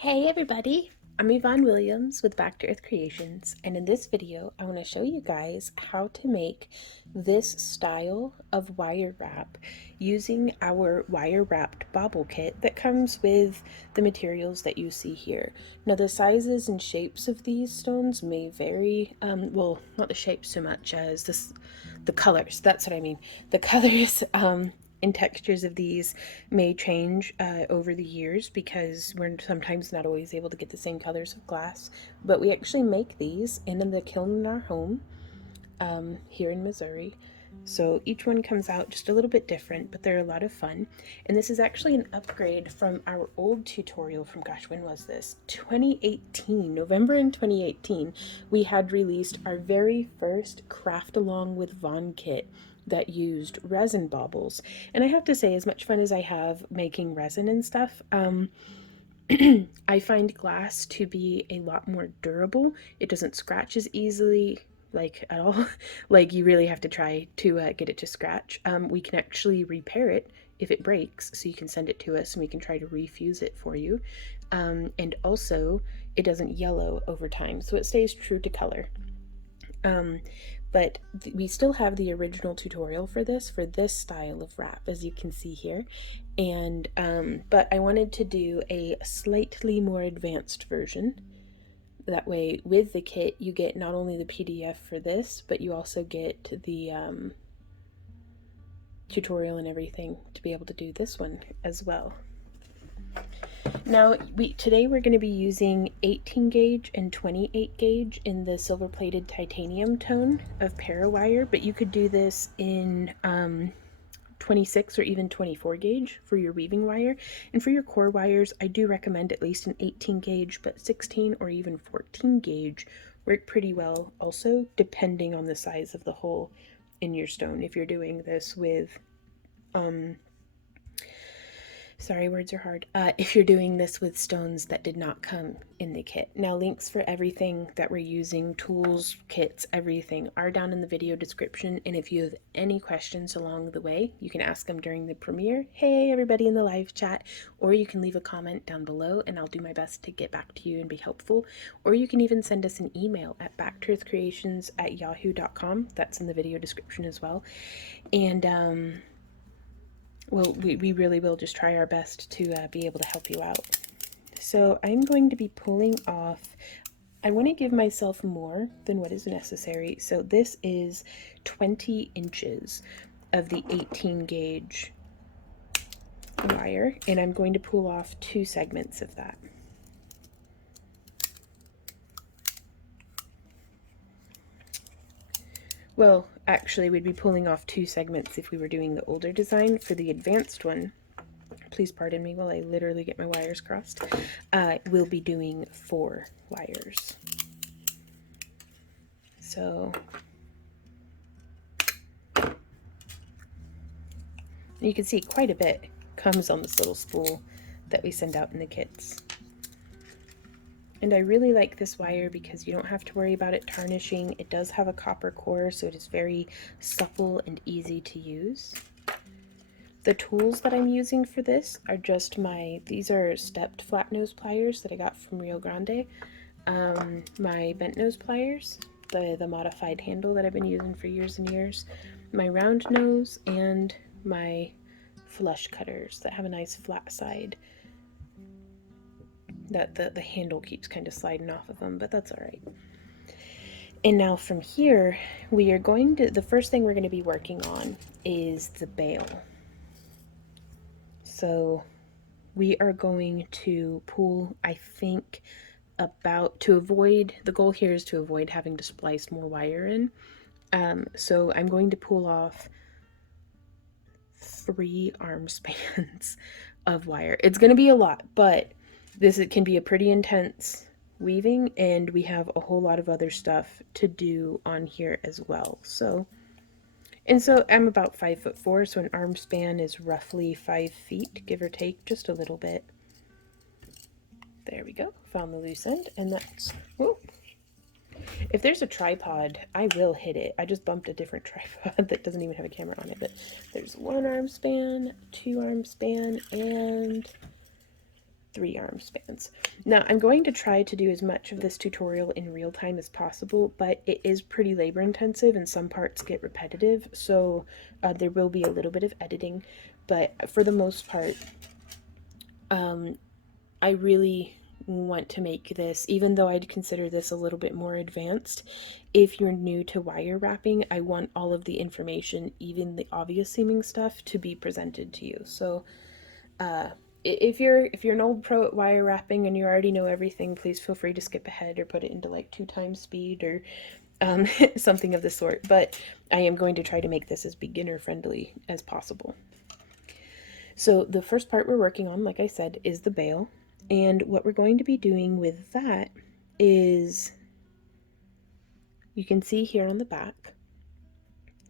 Hey everybody, I'm Yvonne Williams with Back to Earth Creations, and in this video I want to show you guys how to make this style of wire wrap using our wire wrapped bauble kit that comes with the materials that you see here. Now the sizes and shapes of these stones may vary, well, not the shapes so much as the colors, that's what I mean. The colors and textures of these may change over the years because we're sometimes not always able to get the same colors of glass. But we actually make these in the kiln in our home here in Missouri. So each one comes out just a little bit different, but they're a lot of fun. And this is actually an upgrade from our old tutorial from, gosh, when was this? 2018, November in 2018, we had released our very first craft along with Vaughn kit that used resin baubles. And I have to say, as much fun as I have making resin and stuff, I find glass to be a lot more durable. It doesn't scratch as easily, like at all. Like you really have to try to get it to scratch. We can actually repair it if it breaks, so you can send it to us and we can try to refuse it for you. And also, it doesn't yellow over time, so it stays true to color. But we still have the original tutorial for this style of wrap, as you can see here. And but I wanted to do a slightly more advanced version. That way, with the kit, you get not only the PDF for this, but you also get the tutorial and everything to be able to do this one as well. Now, today we're going to be using 18 gauge and 28 gauge in the silver plated titanium tone of parawire, but you could do this in 26 or even 24 gauge for your weaving wire. And for your core wires, I do recommend at least an 18 gauge, but 16 or even 14 gauge work pretty well also, depending on the size of the hole in your stone. If you're doing this with sorry, words are hard. If you're doing this with stones that did not come in the kit. Now, links for everything that we're using, tools, kits, everything, are down in the video description. And if you have any questions along the way, you can ask them during the premiere. Hey, everybody in the live chat. Or you can leave a comment down below and I'll do my best to get back to you and be helpful. Or you can even send us an email at backtoearthcreations@yahoo.com. That's in the video description as well. And, well, we really will just try our best to be able to help you out. So I'm going to be pulling off, I want to give myself more than what is necessary. So this is 20 inches of the 18 gauge wire, and I'm going to pull off 2 segments of that. Well, actually, we'd be pulling off 2 segments if we were doing the older design. For the advanced one, please pardon me while I literally get my wires crossed, we'll be doing 4 wires. So you can see quite a bit comes on this little spool that we send out in the kits. And I really like this wire because you don't have to worry about it tarnishing. It does have a copper core, so it is very supple and easy to use. The tools that I'm using for this are just these are stepped flat nose pliers that I got from Rio Grande. My bent nose pliers, the modified handle that I've been using for years and years, my round nose, and my flush cutters that have a nice flat side that the handle keeps kind of sliding off of them, but that's all right. And now from here, the first thing we're going to be working on is the bail. So we are going to pull, I think, the goal here is to avoid having to splice more wire in. So I'm going to pull off 3 arm spans of wire. It's going to be a lot, but it can be a pretty intense weaving, and we have a whole lot of other stuff to do on here as well. So I'm about 5'4", so an arm span is roughly 5 feet, give or take, just a little bit. There we go, found the loose end, and that's, whoop. If there's a tripod, I will hit it. I just bumped a different tripod that doesn't even have a camera on it, but there's 1 arm span, 2 arm span, and 3 arm spans. Now I'm going to try to do as much of this tutorial in real time as possible, but it is pretty labor intensive and some parts get repetitive, so there will be a little bit of editing, but for the most part, I really want to make this, even though I'd consider this a little bit more advanced. If you're new to wire wrapping, I want all of the information, even the obvious seeming stuff, to be presented to you. So if you're an old pro at wire wrapping and you already know everything, please feel free to skip ahead or put it into like 2 times speed or something of the sort. But I am going to try to make this as beginner friendly as possible. So the first part we're working on, like I said, is the bail. And what we're going to be doing with that is, you can see here on the back,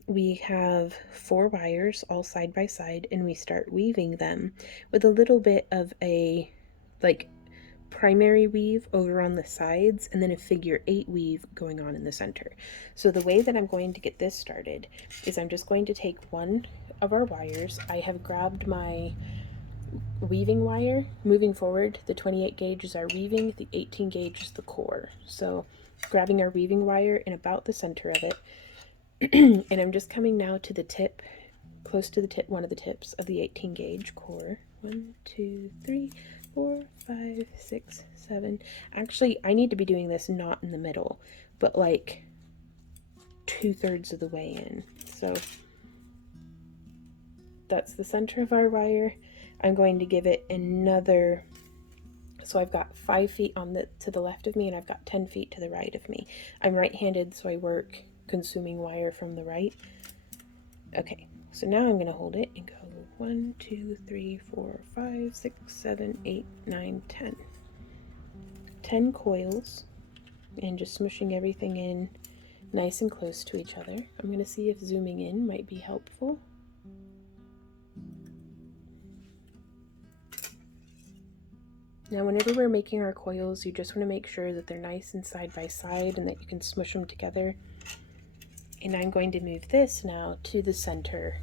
we have 4 wires all side by side, and we start weaving them with a little bit of a like primary weave over on the sides and then a figure 8 weave going on in the center. So the way that I'm going to get this started is I'm just going to take one of our wires. I have grabbed my weaving wire. Moving forward, the 28 gauge is our weaving, the 18 gauge is the core. So grabbing our weaving wire in about the center of it, and I'm just coming now to the tip, close to the tip, one of the tips of the 18 gauge core. 1, 2, 3, 4, 5, 6, 7. Actually, I need to be doing this not in the middle, but like 2/3 of the way in. So that's the center of our wire. I'm going to give it another, so I've got 5 feet on the to the left of me, and I've got 10 feet to the right of me. I'm right-handed, so I work consuming wire from the right. Okay, so now I'm going to hold it and go 1, 2, 3, 4, 5, 6, 7, 8, 9, 10. 10 coils, and just smushing everything in nice and close to each other. I'm going to see if zooming in might be helpful. Now whenever we're making our coils, you just want to make sure that they're nice and side by side and that you can smush them together. And I'm going to move this now to the center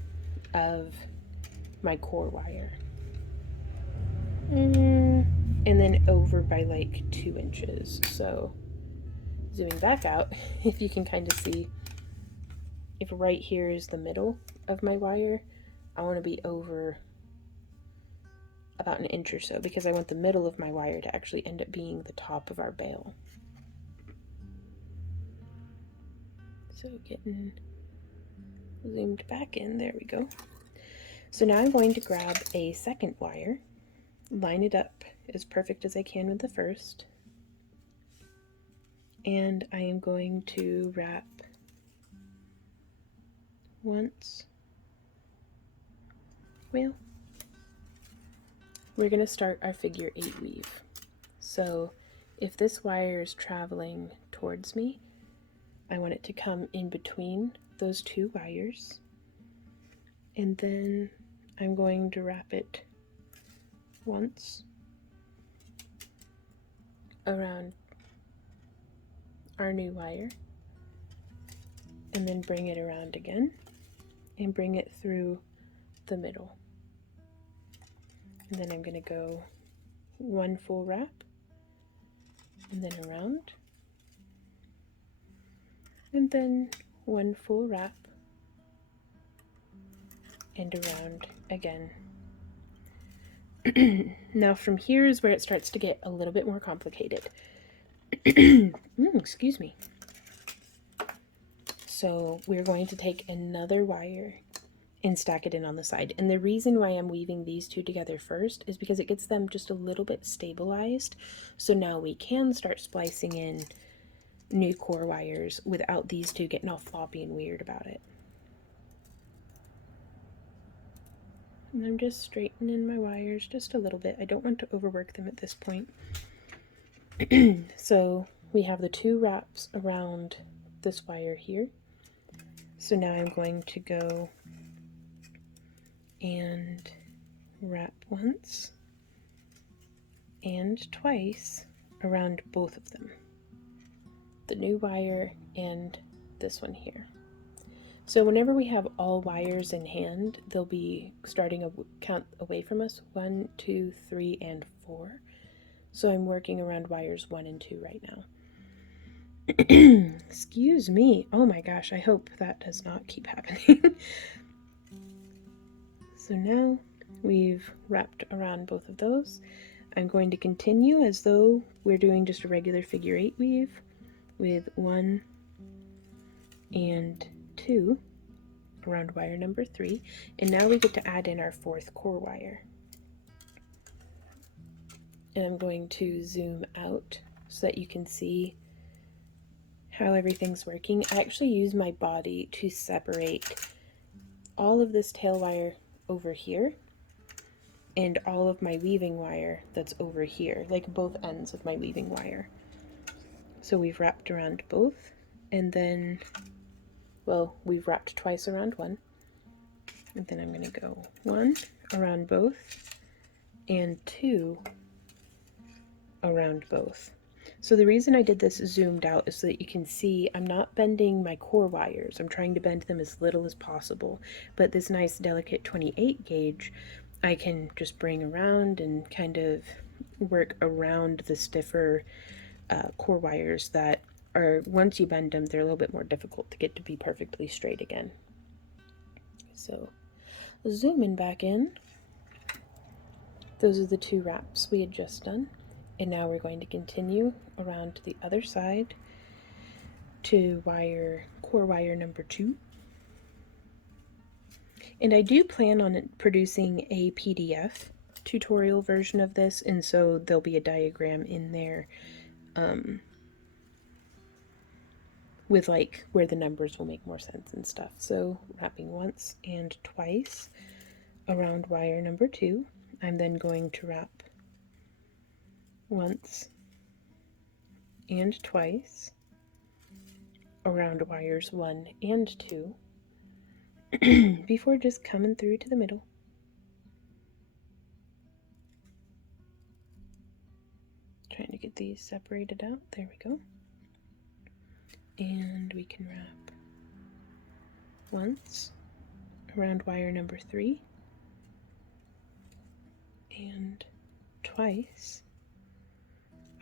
of my core wire. And then over by like 2 inches. So zooming back out, if you can kind of see, if right here is the middle of my wire, I want to be over about 1 inch or so, because I want the middle of my wire to actually end up being the top of our bail. So getting zoomed back in, there we go. So now I'm going to grab a second wire, line it up as perfect as I can with the first, and I am going to wrap once. Well, we're going to start our figure 8 weave. So if this wire is traveling towards me, I want it to come in between those 2 wires, and then I'm going to wrap it once around our new wire, and then bring it around again and bring it through the middle. And then I'm going to go 1 full wrap and then around, and then 1 full wrap and around again. Now from here is where it starts to get a little bit more complicated. Excuse me. So we're going to take another wire and stack it in on the side. And the reason why I'm weaving these 2 together first is because it gets them just a little bit stabilized. So now we can start splicing in new core wires without these 2 getting all floppy and weird about it. And I'm just straightening my wires just a little bit. I don't want to overwork them at this point. So we have the 2 wraps around this wire here. So now I'm going to go and wrap once and twice around both of them, the new wire and this one here. So whenever we have all wires in hand, they'll be starting a count away from us, 1, 2, 3, and 4. So I'm working around wires 1 and 2 right now. Excuse me. Oh my gosh, I hope that does not keep happening. So now we've wrapped around both of those. I'm going to continue as though we're doing just a regular figure 8 weave with 1 and 2 around wire number 3, and now we get to add in our 4th core wire. And I'm going to zoom out so that you can see how everything's working. I actually use my body to separate all of this tail wire over here and all of my weaving wire that's over here, like both ends of my weaving wire. So we've wrapped around both, and then, well, we've wrapped twice around one, and then I'm going to go 1 around both and 2 around both. So the reason I did this zoomed out is so that you can see I'm not bending my core wires. I'm trying to bend them as little as possible, but this nice delicate 28 gauge I can just bring around and kind of work around the stiffer core wires that are, once you bend them, they're a little bit more difficult to get to be perfectly straight again. So zooming back in, those are the 2 wraps we had just done. And now we're going to continue around to the other side to core wire number 2. And I do plan on producing a PDF tutorial version of this, and so there'll be a diagram in there with like where the numbers will make more sense and stuff. So wrapping once and twice around wire number 2. I'm then going to wrap once and twice around wires 1 and 2 before just coming through to the middle. Trying to get these separated out. There we go. And we can wrap once around wire number 3 and twice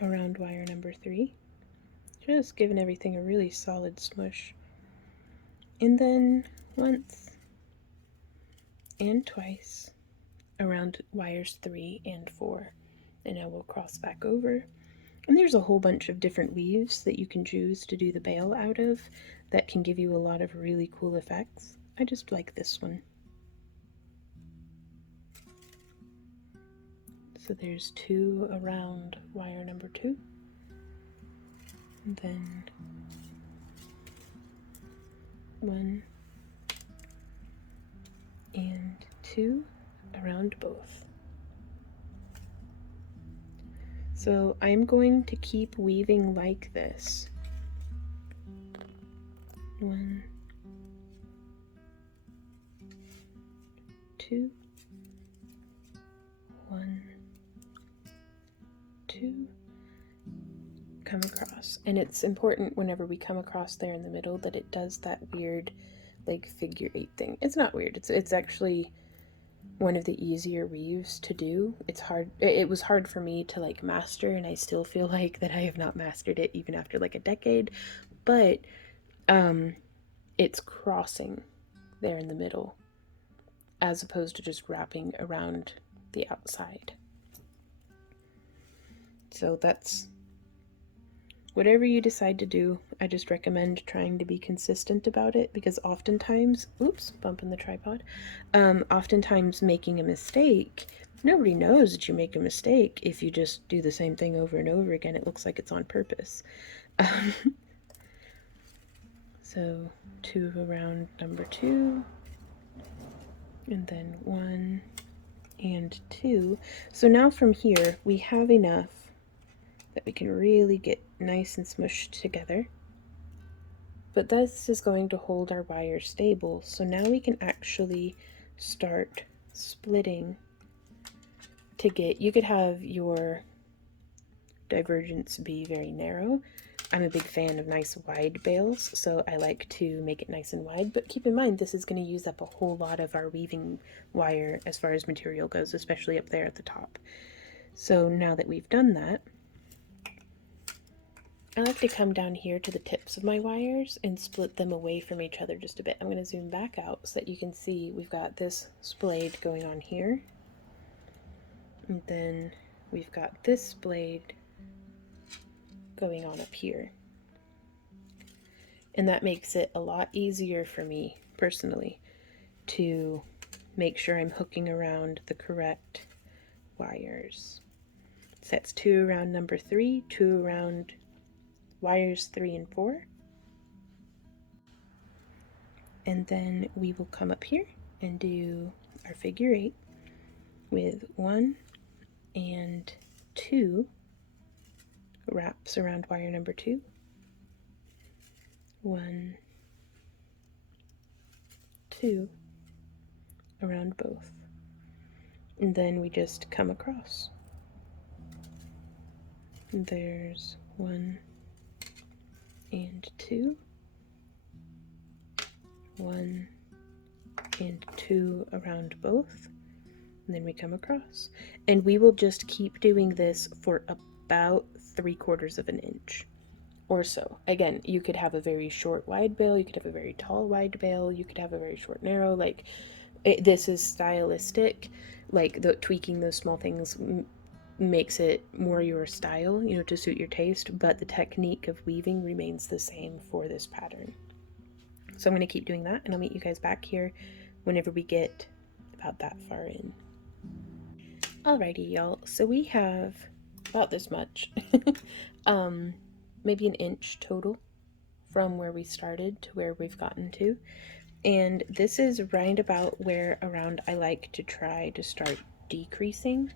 around wire number 3. Just giving everything a really solid smush. And then once and twice around wires 3 and 4. And now we'll cross back over. And there's a whole bunch of different weaves that you can choose to do the bail out of that can give you a lot of really cool effects. I just like this one. So there's 2 around wire number 2. And then 1 and 2 around both. So I'm going to keep weaving like this. 1, 2, 1, 2, come across. And it's important whenever we come across there in the middle that it does that weird like figure 8 thing. It's not weird. It's actually one of the easier weaves to do. It's hard. It was hard for me to like master, and I still feel like that I have not mastered it even after like a decade. But it's crossing there in the middle as opposed to just wrapping around the outside. So that's whatever you decide to do. I just recommend trying to be consistent about it, because oftentimes, oops, bumping the tripod, oftentimes making a mistake, nobody knows that you make a mistake if you just do the same thing over and over again. It looks like it's on purpose. So 2 around number 2, and then 1 and 2. So now from here we have enough that we can really get nice and smushed together. But this is going to hold our wire stable, so now we can actually start splitting to get, you could have your divergence be very narrow. I'm a big fan of nice wide bails, so I like to make it nice and wide, but keep in mind this is going to use up a whole lot of our weaving wire as far as material goes, especially up there at the top. So now that we've done that, I like to come down here to the tips of my wires and split them away from each other just a bit. I'm going to zoom back out so that you can see we've got this blade going on here. And then we've got this blade going on up here. And that makes it a lot easier for me personally to make sure I'm hooking around the correct wires. So that's 2 around number 3, 2 around wires 3 and 4. And then we will come up here and do our figure 8 with 1 and 2 wraps around wire number 2. 1, 2 around both. And then we just come across. There's 1 and 2, 1 and 2 around both, and then we come across. And we will just keep doing this for about 3/4 of an inch or so. Again, you could have a very short wide bail, you could have a very tall wide bail, you could have a very short narrow, like this is stylistic, like tweaking those small things makes it more your style, you know, to suit your taste, but the technique of weaving remains the same for this pattern. So I'm going to keep doing that, and I'll meet you guys back here whenever we get about that far in. Alrighty, y'all, so we have about this much, maybe an inch total from where we started to where we've gotten to. And this is right about where around I like to try to start decreasing.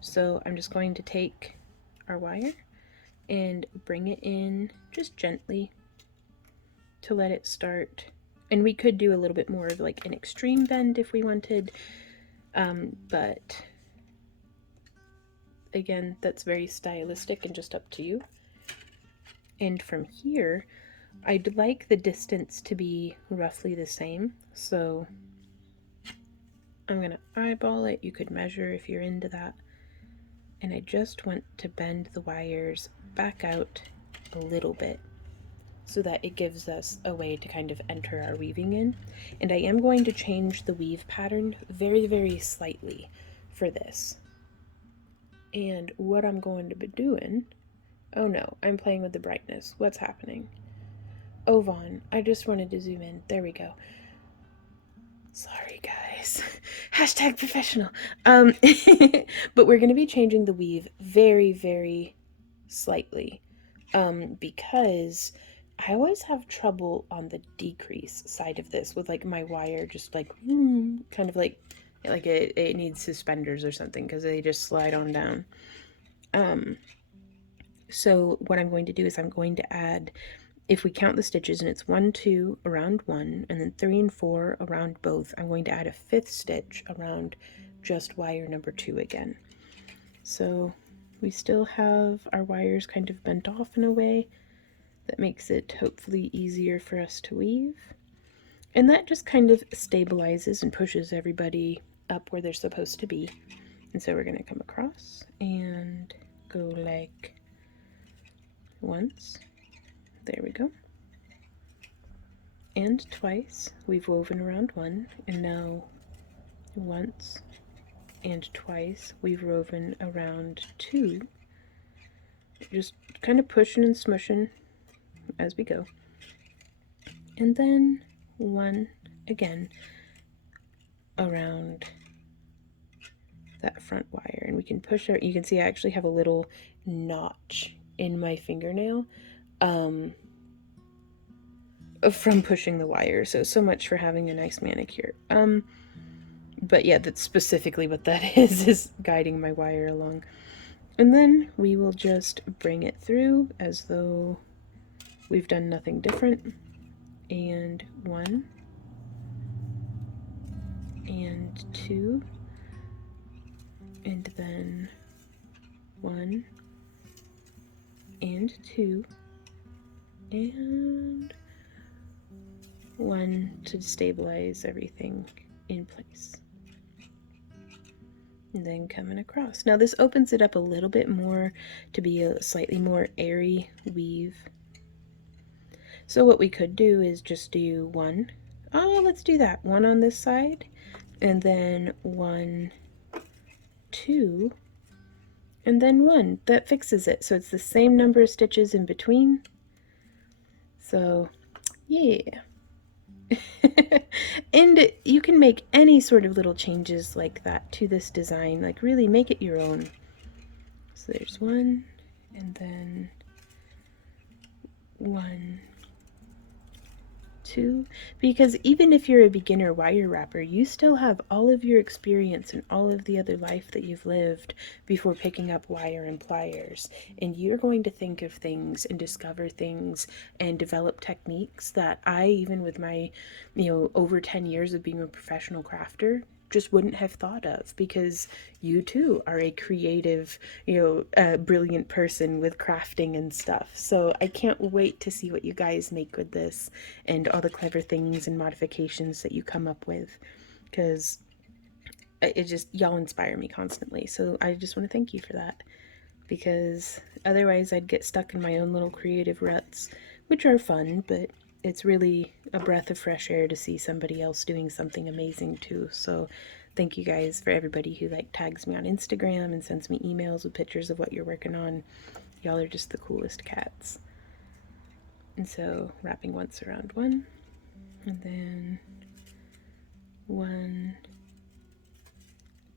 So I'm just going to take our wire and bring it in just gently to let it start. And we could do a little bit more of like an extreme bend if we wanted, but again, that's very stylistic and just up to you. And from here, I'd like the distance to be roughly the same, so I'm gonna eyeball it. You could measure if you're into that. And I just want to bend the wires back out a little bit so that it gives us a way to kind of enter our weaving in. And I am going to change the weave pattern very, very slightly for this. And what I'm going to be doing, oh no, I'm playing with the brightness. What's happening? Oh, Vaughn, I just wanted to zoom in. There we go. Sorry, guys. Hashtag professional. But we're going to be changing the weave very, very slightly, because I always have trouble on the decrease side of this with like my wire just like kind of like it needs suspenders or something because they just slide on down. So what I'm going to do is I'm going to add, if we count the stitches and it's 1, 2 around 1 and then 3 and 4 around both, I'm going to add a 5th stitch around just wire number 2 again. So we still have our wires kind of bent off in a way that makes it hopefully easier for us to weave. And that just kind of stabilizes and pushes everybody up where they're supposed to be. And so we're going to come across and go like once. There we go. And twice. We've woven around 1, and now once and twice we've woven around 2. Just kind of pushing and smushing as we go. And then 1 again around that front wire, and we can push our, you can see I actually have a little notch in my fingernail from pushing the wire, so much for having a nice manicure. But yeah, that's specifically what that is guiding my wire along. And then we will just bring it through as though we've done nothing different. And 1 and 2, and then 1 and 2, and 1 to stabilize everything in place. and then coming across. Now this opens it up a little bit more to be a slightly more airy weave. So what we could do is just do one. Oh, let's do that. One on this side, and then one, two, and then one. That fixes it. So it's the same number of stitches in between. So, yeah. And you can make any sort of little changes like that to this design, like really make it your own. So there's one, and then one, two, because even if you're a beginner wire wrapper, you still have all of your experience and all of the other life that you've lived before picking up wire and pliers, and you're going to think of things and discover things and develop techniques that I, even with my over 10 years of being a professional crafter, just wouldn't have thought of, because you too are a creative, brilliant person with crafting and stuff. So I can't wait to see what you guys make with this and all the clever things and modifications that you come up with, because it just, y'all inspire me constantly. So I just want to thank you for that, because otherwise I'd get stuck in my own little creative ruts, which are fun, but it's really a breath of fresh air to see somebody else doing something amazing too. So thank you guys for everybody who tags me on Instagram and sends me emails with pictures of what you're working on. Y'all are just the coolest cats. And so wrapping once around one, and then one,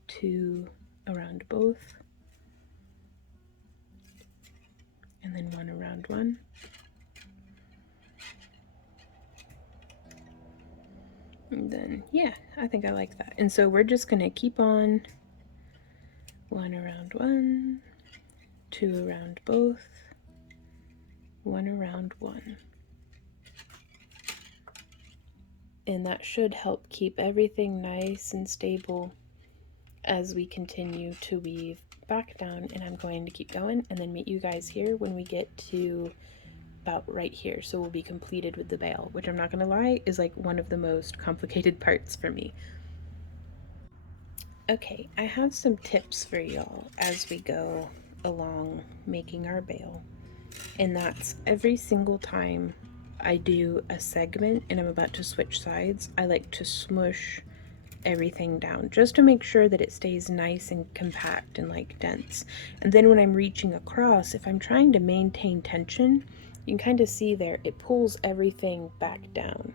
two around both, and then one around one. And then, yeah, I think I like that. And so we're just going to keep on one around one, two around both, one around one. And that should help keep everything nice and stable as we continue to weave back down. And I'm going to keep going and then meet you guys here when we get to about right here. So we'll be completed with the bail, which I'm not going to lie is like one of the most complicated parts for me. Okay, I have some tips for y'all as we go along making our bail. And that's every single time I do a segment and I'm about to switch sides, I like to smush everything down just to make sure that it stays nice and compact and like dense. And then when I'm reaching across, if I'm trying to maintain tension, you can kind of see there, it pulls everything back down.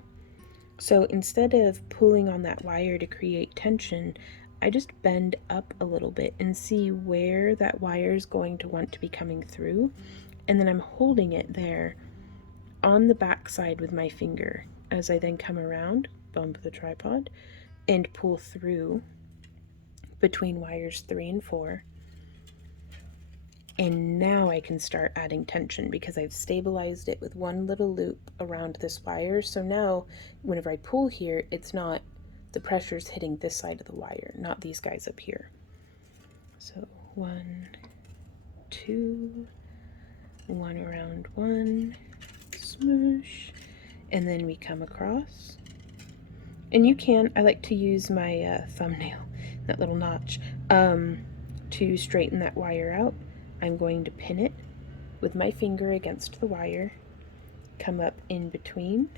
So instead of pulling on that wire to create tension, I just bend up a little bit and see where that wire is going to want to be coming through. And then I'm holding it there on the back side with my finger as I then come around, bump the tripod, and pull through between wires 3 and 4. And now I can start adding tension because I've stabilized it with one little loop around this wire. So now whenever I pull here, it's not, the pressure's hitting this side of the wire, not these guys up here. So 1, 2, 1 around 1, smoosh, and then we come across. And you can, I like to use my thumbnail, that little notch, to straighten that wire out. I'm going to pin it with my finger against the wire, come up in between,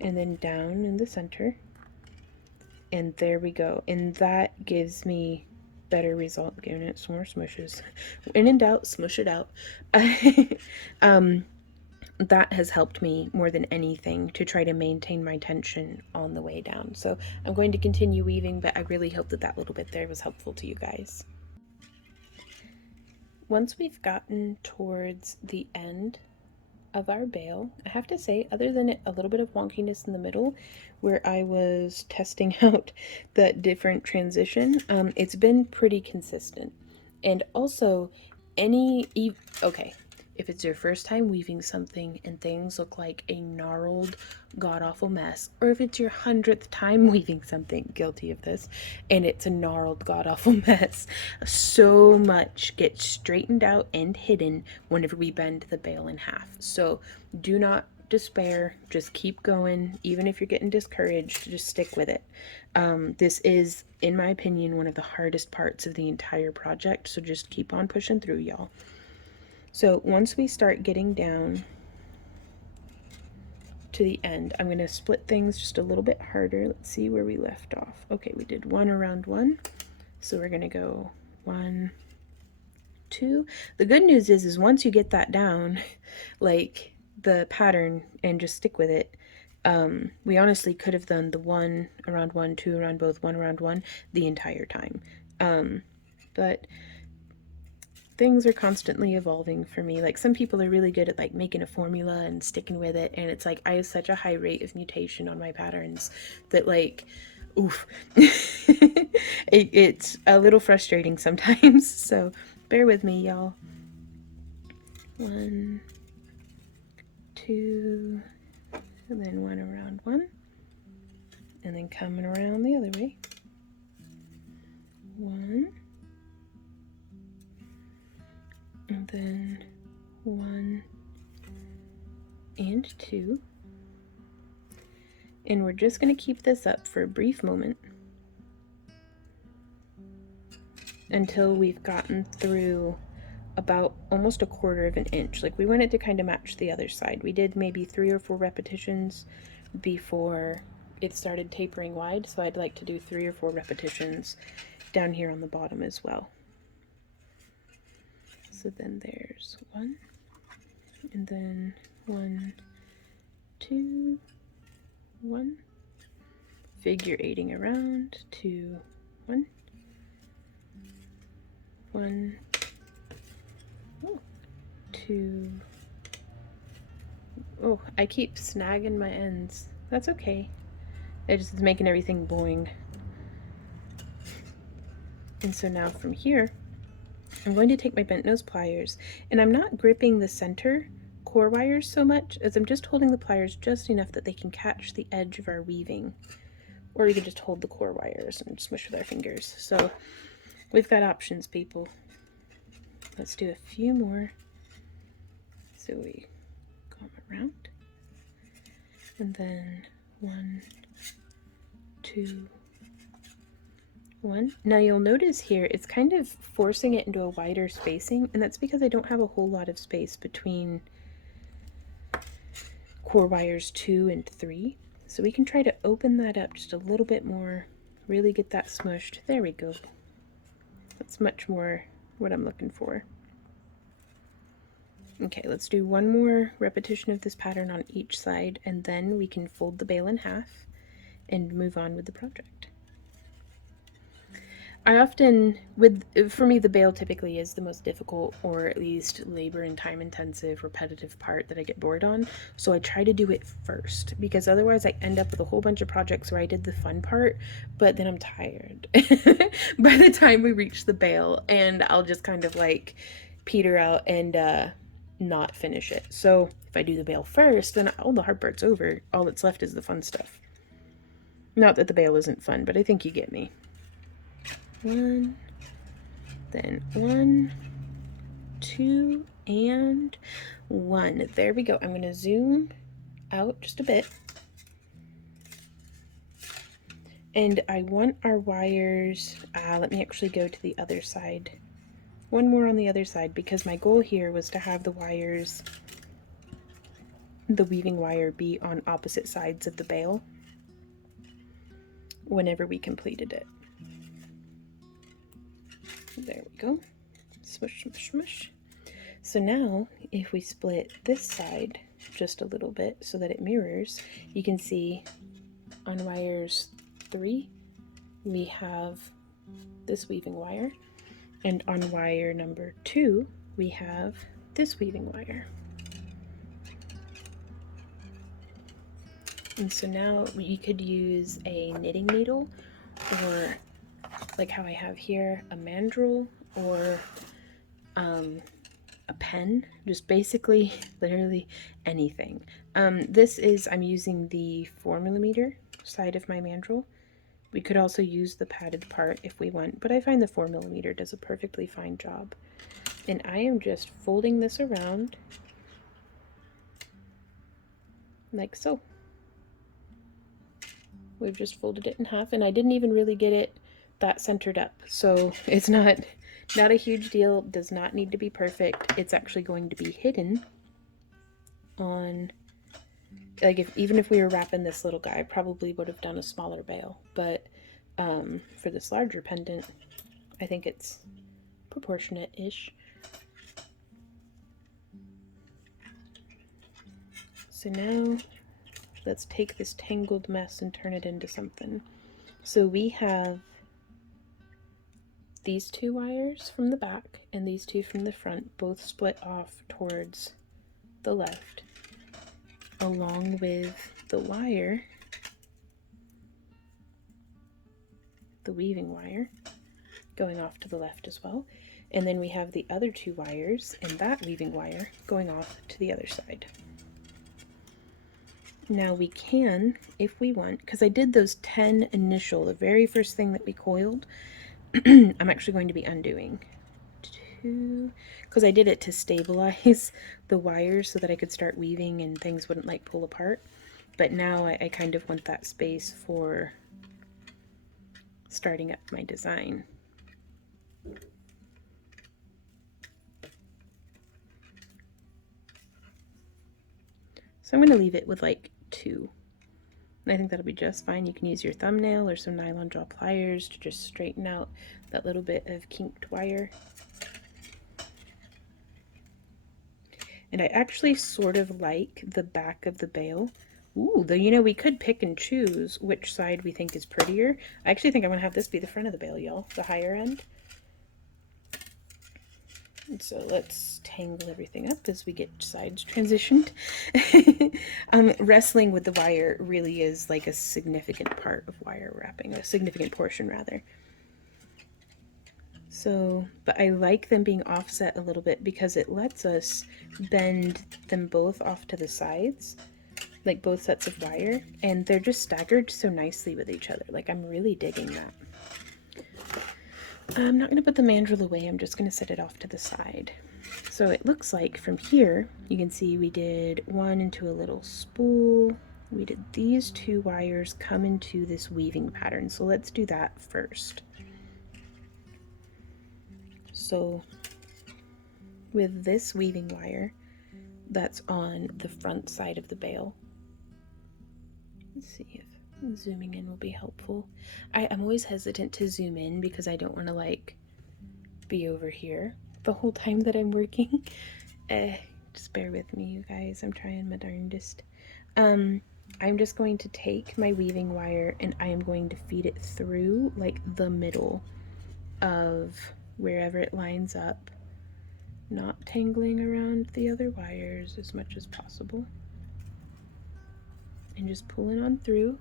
and then down in the center. And there we go. And that gives me better result, giving it some more smushes. When in doubt, smush it out. That has helped me more than anything to try to maintain my tension on the way down. So I'm going to continue weaving, but I really hope that that little bit there was helpful to you guys. Once we've gotten towards the end of our bail, I have to say, other than a little bit of wonkiness in the middle where I was testing out that different transition, it's been pretty consistent. And also, okay, if it's your first time weaving something and things look like a gnarled, god-awful mess, or if it's your 100th time weaving something, guilty of this, and it's a gnarled, god-awful mess, so much gets straightened out and hidden whenever we bend the bail in half. So do not despair. Just keep going. Even if you're getting discouraged, just stick with it. This is, in my opinion, one of the hardest parts of the entire project, so just keep on pushing through, y'all. So once we start getting down to the end, I'm going to split things just a little bit harder. Let's see where we left off. Okay, we did 1 around 1, so we're going to go 1, 2. The good news is once you get that down, like the pattern, and just stick with it, we honestly could have done the 1 around 1, 2 around both, 1 around 1 the entire time. But things are constantly evolving for me. Like, some people are really good at like making a formula and sticking with it, and it's like I have such a high rate of mutation on my patterns that, like, oof. It's a little frustrating sometimes, so bear with me, y'all. 1, 2, and then 1 around 1, and then coming around the other way. 1, and then 1 and 2, and we're just going to keep this up for a brief moment until we've gotten through about almost 1/4 of an inch. Like, we want it to kind of match the other side. We did maybe 3 or 4 repetitions before it started tapering wide, so I'd like to do 3 or 4 repetitions down here on the bottom as well. So then there's 1, and then 1, 2, 1, figure 8ing around, 2, 1, 1, 2. Oh, I keep snagging my ends. That's okay. It just is making everything boing. And so now from here, I'm going to take my bent nose pliers, and I'm not gripping the center core wires so much as I'm just holding the pliers just enough that they can catch the edge of our weaving. Or you can just hold the core wires and smush with our fingers. So we've got options, people. Let's do a few more. So we come around, and then 1, 2, 1. Now you'll notice here it's kind of forcing it into a wider spacing, and that's because I don't have a whole lot of space between core wires 2 and 3. So we can try to open that up just a little bit more, really get that smushed. There we go. That's much more what I'm looking for. Okay, let's do 1 more repetition of this pattern on each side, and then we can fold the bale in half and move on with the project. I often, for me, the bale typically is the most difficult, or at least labor and time intensive, repetitive part that I get bored on. So I try to do it first, because otherwise I end up with a whole bunch of projects where I did the fun part, but then I'm tired by the time we reach the bale, and I'll just kind of like peter out and not finish it. So if I do the bale first, then all the hard part's over. All that's left is the fun stuff. Not that the bale isn't fun, but I think you get me. 1, then 1, 2, and 1. There we go. I'm going to zoom out just a bit. And I want our wires, let me actually go to the other side. 1 more on the other side, because my goal here was to have the wires, the weaving wire, be on opposite sides of the bale whenever we completed it. There we go. Smush, smush, smush. So now, if we split this side just a little bit so that it mirrors, you can see on wires 3, we have this weaving wire, and on wire number 2, we have this weaving wire. And so now you could use a knitting needle, or like how I have here, a mandrel, or a pen, just basically literally anything. This is, I'm using the 4mm side of my mandrel. We could also use the padded part if we want, but I find the 4mm does a perfectly fine job. And I am just folding this around like so. We've just folded it in half, and I didn't even really get it that centered up, so it's not a huge deal. Does not need to be perfect. It's actually going to be hidden on, like, even if we were wrapping this little guy, I probably would have done a smaller bail, but for this larger pendant, I think it's proportionate-ish. So now let's take this tangled mess and turn it into something. So we have these two wires from the back and these two from the front, both split off towards the left, along with the wire, the weaving wire, going off to the left as well. And then we have the other two wires and that weaving wire going off to the other side. Now we can, if we want, because I did those 10 initial, the very first thing that we coiled, I'm actually going to be undoing two, because I did it to stabilize the wires so that I could start weaving and things wouldn't like pull apart. But now I kind of want that space for starting up my design. So I'm going to leave it with like 2. And I think that'll be just fine. You can use your thumbnail or some nylon jaw pliers to just straighten out that little bit of kinked wire. And I actually sort of like the back of the bail. Ooh, though, you know, we could pick and choose which side we think is prettier. I actually think I'm going to have this be the front of the bail, y'all, the higher end. And so let's tangle everything up as we get sides transitioned. Wrestling with the wire really is like a significant part of wire wrapping, a significant portion rather. So, but I like them being offset a little bit because it lets us bend them both off to the sides, like both sets of wire, and they're just staggered so nicely with each other. Like, I'm really digging that. I'm not going to put the mandrel away, I'm just going to set it off to the side. So it looks like from here, you can see we did one into a little spool. We did these 2 wires come into this weaving pattern. So let's do that first. So with this weaving wire that's on the front side of the bail, let's see if zooming in will be helpful. I'm always hesitant to zoom in because I don't want to like be over here the whole time that I'm working. Just bear with me, you guys. I'm trying my darndest. I'm just going to take my weaving wire and I am going to feed it through like the middle of wherever it lines up, not tangling around the other wires as much as possible, and just pulling on through.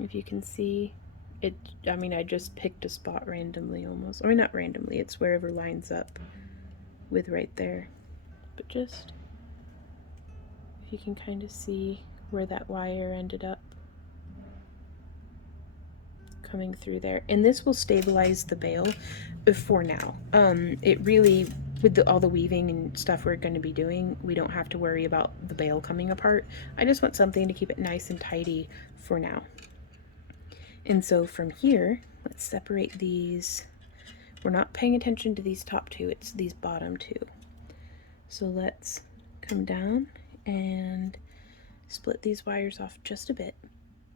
If you can see it, I mean, I just picked a spot randomly almost. I mean, not randomly, it's wherever lines up with right there. But just, if you can kind of see where that wire ended up coming through there. And this will stabilize the bail for now. It really, with all the weaving and stuff we're going to be doing, we don't have to worry about the bail coming apart. I just want something to keep it nice and tidy for now. And so from here, let's separate these. We're not paying attention to these top 2, it's these bottom 2. So let's come down and split these wires off just a bit,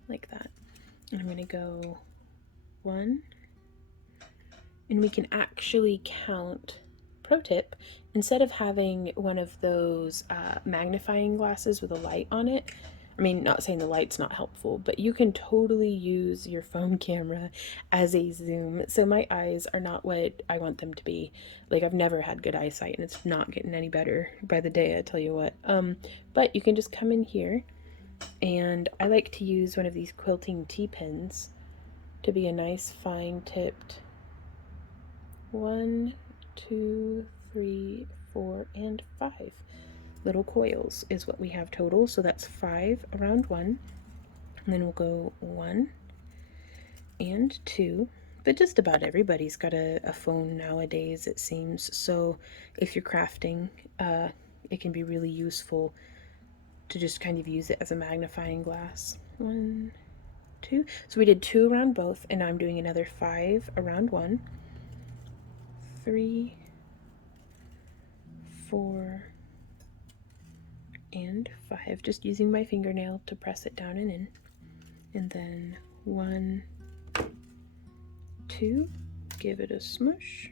like that. And I'm going to go 1, and we can actually count. Pro tip, instead of having one of those magnifying glasses with a light on it, I mean, not saying the light's not helpful, but you can totally use your phone camera as a zoom. So my eyes are not what I want them to be. Like, I've never had good eyesight, and it's not getting any better by the day, I tell you what. But you can just come in here, and I like to use one of these quilting T-pins to be a nice fine tipped 1, 2, 3, 4, and 5 little coils is what we have total. So that's 5 around 1, and then we'll go 1 and 2. But just about everybody's got a phone nowadays, it seems. So if you're crafting, it can be really useful to just kind of use it as a magnifying glass. 1, 2. So we did 2 around both, and now I'm doing another 5 around one. 3, 4, and 5. Just using my fingernail to press it down and in. And then 1, 2. Give it a smush.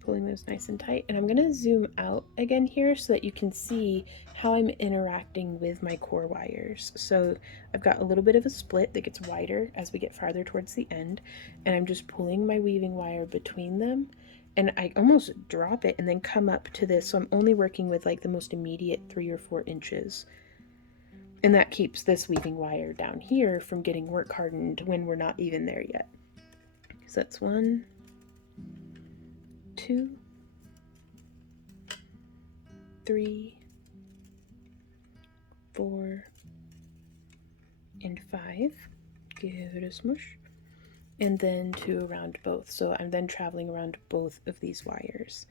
Pulling those nice and tight. And I'm going to zoom out again here so that you can see how I'm interacting with my core wires. So I've got a little bit of a split that gets wider as we get farther towards the end, and I'm just pulling my weaving wire between them, and I almost drop it and then come up to this, so I'm only working with like the most immediate 3 or 4 inches. And that keeps this weaving wire down here from getting work hardened when we're not even there yet. So that's 1, 2, 3, 4, and 5. Give it a smush. And then 2 around both. So I'm then traveling around both of these wires.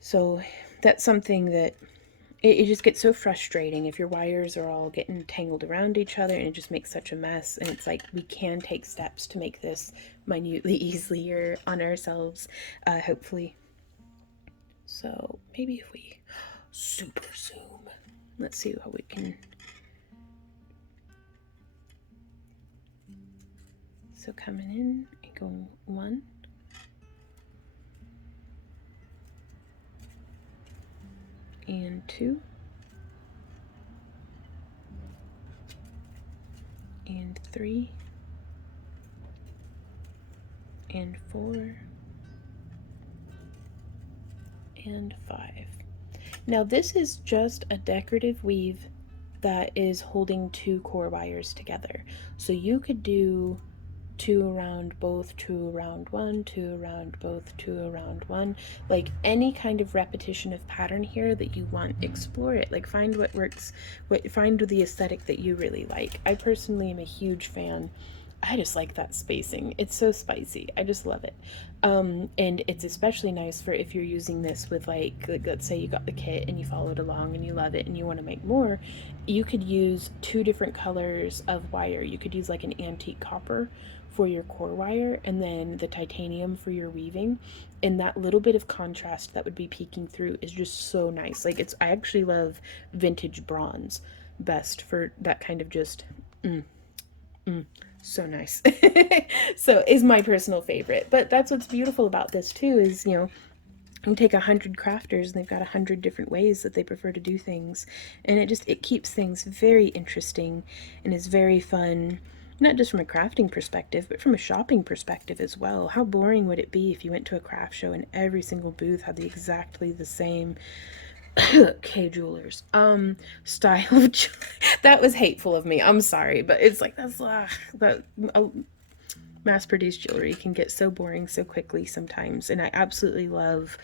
So that's something that it just gets so frustrating if your wires are all getting tangled around each other, and it just makes such a mess. And it's like, we can take steps to make this minutely easier on ourselves, hopefully. So maybe if we super zoom, let's see how we can. So coming in and going 1, and 2, and 3, and 4, and 5. Now this is just a decorative weave that is holding 2 core wires together. So you could do 2 around both, 2 around 1, 2 around both, 2 around 1. Like any kind of repetition of pattern here that you want, explore it. Like find what works, find the aesthetic that you really like. I personally am a huge fan. I just like that spacing. It's so spicy. I just love it. And it's especially nice for if you're using this with like let's say you got the kit and you followed along and you love it and you want to make more. You could use 2 different colors of wire. You could use like an antique copper for your core wire and then the titanium for your weaving, and that little bit of contrast that would be peeking through is just so nice. Like I actually love vintage bronze best for that kind of just so nice. So is my personal favorite. But that's what's beautiful about this too, is you take 100 crafters and they've got 100 different ways that they prefer to do things, and it keeps things very interesting and is very fun, not just from a crafting perspective but from a shopping perspective as well. How boring would it be if you went to a craft show and every single booth had exactly the same K jewelers style of that was hateful of me, I'm sorry, but it's like that mass-produced jewelry can get so boring so quickly sometimes, and I absolutely love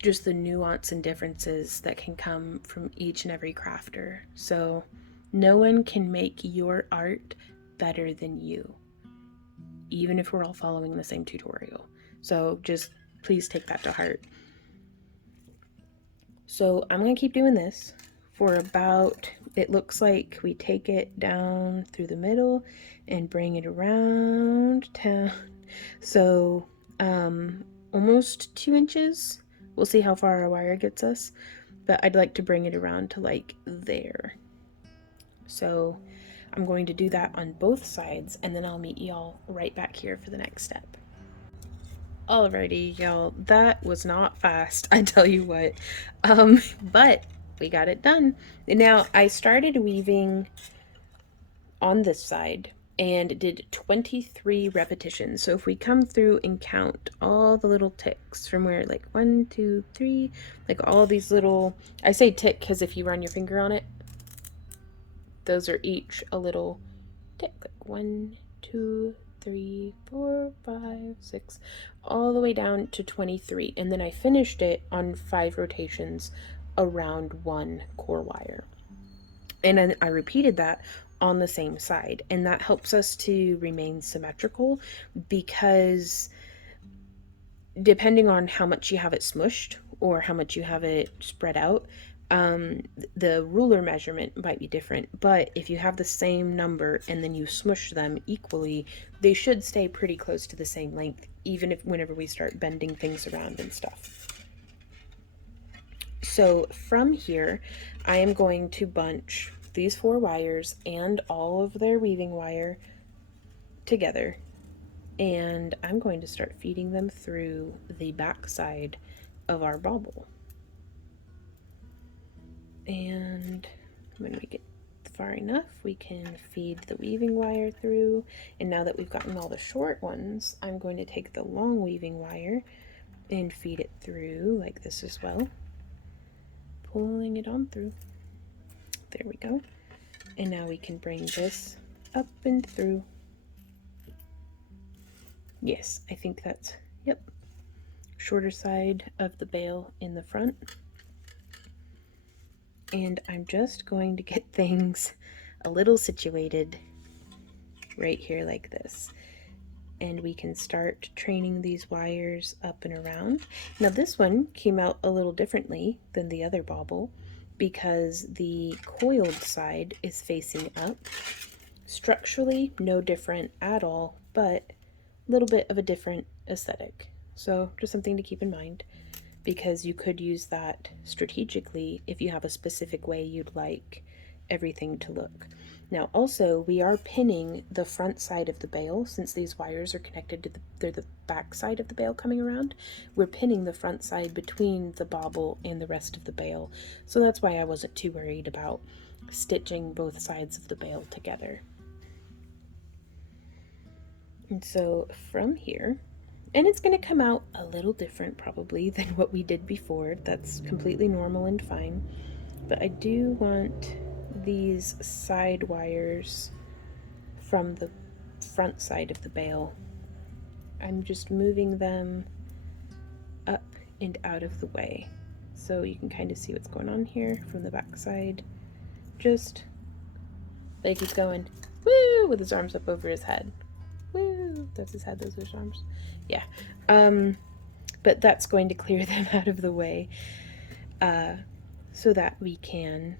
just the nuance and differences that can come from each and every crafter. So no one can make your art better than you, even if we're all following the same tutorial. So just please take that to heart. So I'm going to keep doing this for about, it looks like we take it down through the middle and bring it around town. So almost 2 inches. We'll see how far our wire gets us, but I'd like to bring it around to like there. So I'm going to do that on both sides, and then I'll meet y'all right back here for the next step. Alrighty, y'all, that was not fast, I tell you what. But we got it done. Now, I started weaving on this side and did 23 repetitions. So if we come through and count all the little ticks from where, like 1, 2, 3, like all these little, I say tick because if you run your finger on it, those are each a little tick, like 1, 2, 3, 4, 5, 6, all the way down to 23. And then I finished it on 5 rotations around 1 core wire. And then I repeated that on the same side. And that helps us to remain symmetrical, because depending on how much you have it smushed or how much you have it spread out, The ruler measurement might be different, but if you have the same number and then you smush them equally, they should stay pretty close to the same length, even if whenever we start bending things around and stuff. So from here, I am going to bunch these 4 wires and all of their weaving wire together, and I'm going to start feeding them through the back side of our bauble. And when we get far enough, we can feed the weaving wire through. And now that we've gotten all the short ones, I'm going to take the long weaving wire and feed it through like this as well, pulling it on through. There we go. And now we can bring this up and through. Yes, I think that's, yep, shorter side of the bale in the front. And I'm just going to get things a little situated right here like this. And we can start training these wires up and around. Now this one came out a little differently than the other bauble because the coiled side is facing up. Structurally, no different at all, but a little bit of a different aesthetic. So just something to keep in mind, because you could use that strategically if you have a specific way you'd like everything to look. Now also, we are pinning the front side of the bale, since these wires are connected to the back side of the bale coming around. We're pinning the front side between the bauble and the rest of the bale, so that's why I wasn't too worried about stitching both sides of the bale together. And so from here, and it's going to come out a little different probably than what we did before. That's completely normal and fine. But I do want these side wires from the front side of the bale. I'm just moving them up and out of the way. So you can kind of see what's going on here from the back side. Just like he's going, woo, with his arms up over his head. Woo, that's his head, those are his arms. Yeah. But that's going to clear them out of the way so that we can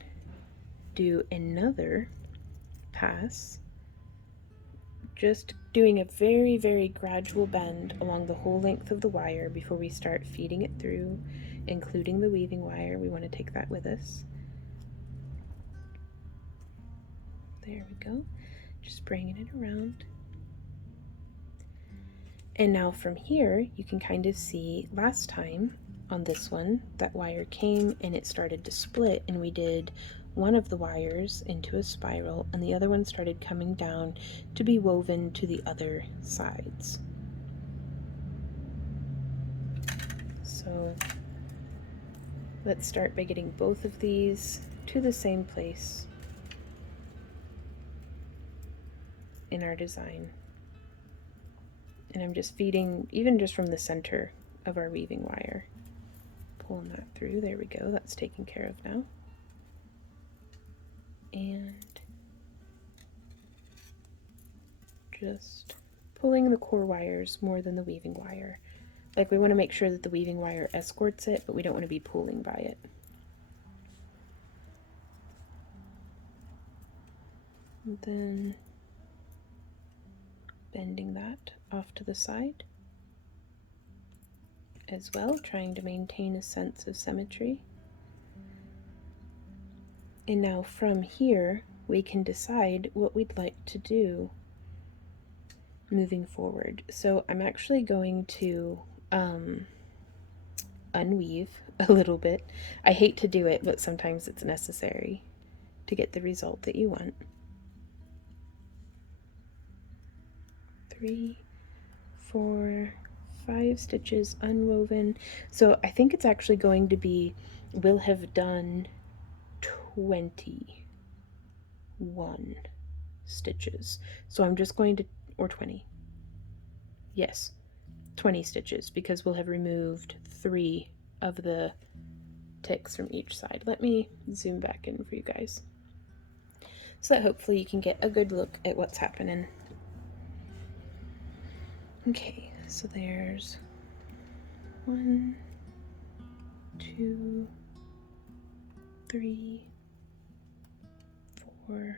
do another pass, just doing a very, very gradual bend along the whole length of the wire before we start feeding it through, including the weaving wire. We want to take that with us. There we go. Just bringing it around. And now from here, you can kind of see last time on this one, that wire came and it started to split, and we did one of the wires into a spiral and the other one started coming down to be woven to the other sides. So let's start by getting both of these to the same place in our design. And I'm just feeding, even just from the center of our weaving wire, pulling that through. There we go, that's taken care of now. And just pulling the core wires more than the weaving wire. Like, we want to make sure that the weaving wire escorts it, but we don't want to be pulling by it. And then bending that off to the side as well, trying to maintain a sense of symmetry. And now from here, we can decide what we'd like to do moving forward. So I'm actually going to unweave a little bit. I hate to do it, but sometimes it's necessary to get the result that you want. 3, 4, 5 stitches unwoven. So I think it's actually going to be, we'll have done 21 stitches. So I'm just going to, or 20. Yes, 20 stitches, because we'll have removed 3 of the ticks from each side. Let me zoom back in for you guys, so that hopefully you can get a good look at what's happening. Okay, so there's 1, 2, 3, 4,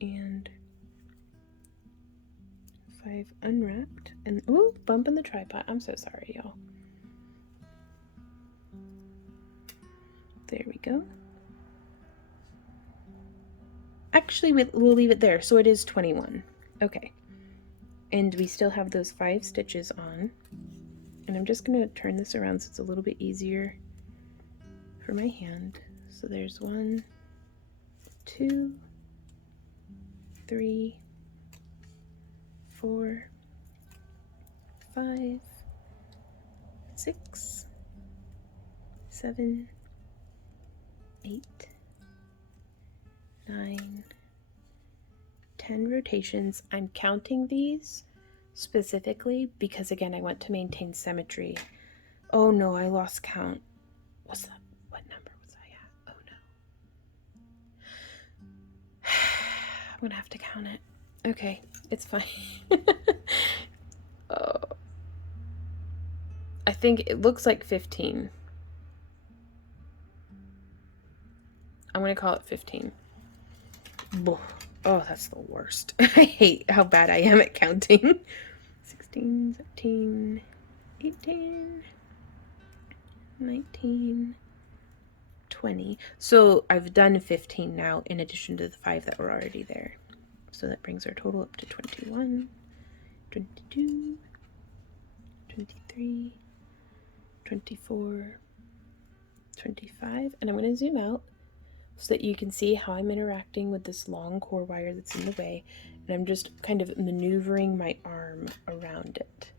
and 5 unwrapped. And ooh, bumping the tripod. I'm so sorry, y'all. There we go. Actually, we'll leave it there. So it is 21. Okay. And we still have those 5 stitches on. And I'm just going to turn this around so it's a little bit easier for my hand. So there's 1, 2, 3, 4, 5, 6, 7, 8, 9, 10 rotations. I'm counting these specifically because, again, I want to maintain symmetry. Oh no, I lost count. What's that? What number was I at? Oh no. I'm gonna have to count it. Okay, it's fine. Oh, I think it looks like 15. I'm gonna call it 15. Oh, that's the worst. I hate how bad I am at counting. 16, 17, 18, 19, 20. So I've done 15 now in addition to the 5 that were already there. So that brings our total up to 21, 22, 23, 24, 25. And I'm going to zoom out so that you can see how I'm interacting with this long core wire that's in the way. And I'm just kind of maneuvering my arm around it.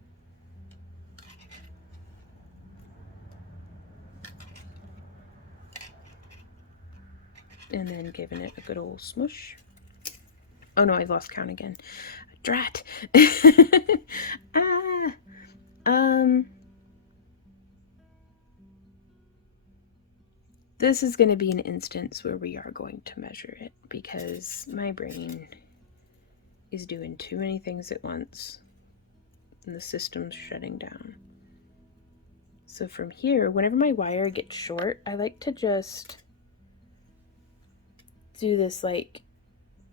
And then giving it a good old smush. Oh no, I've lost count again. Drat! This is going to be an instance where we are going to measure it because my brain is doing too many things at once and the system's shutting down. So from here, whenever my wire gets short, I like to just do this like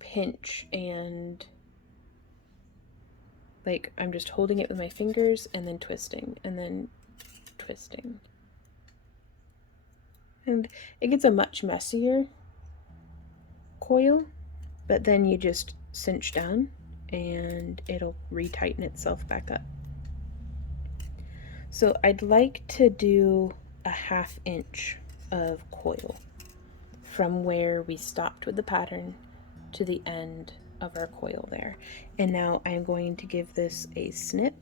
pinch and like I'm just holding it with my fingers and then twisting and then twisting. And it gets a much messier coil, but then you just cinch down and it'll retighten itself back up. So I'd like to do a 1/2 inch of coil from where we stopped with the pattern to the end of our coil there. And now I'm going to give this a snip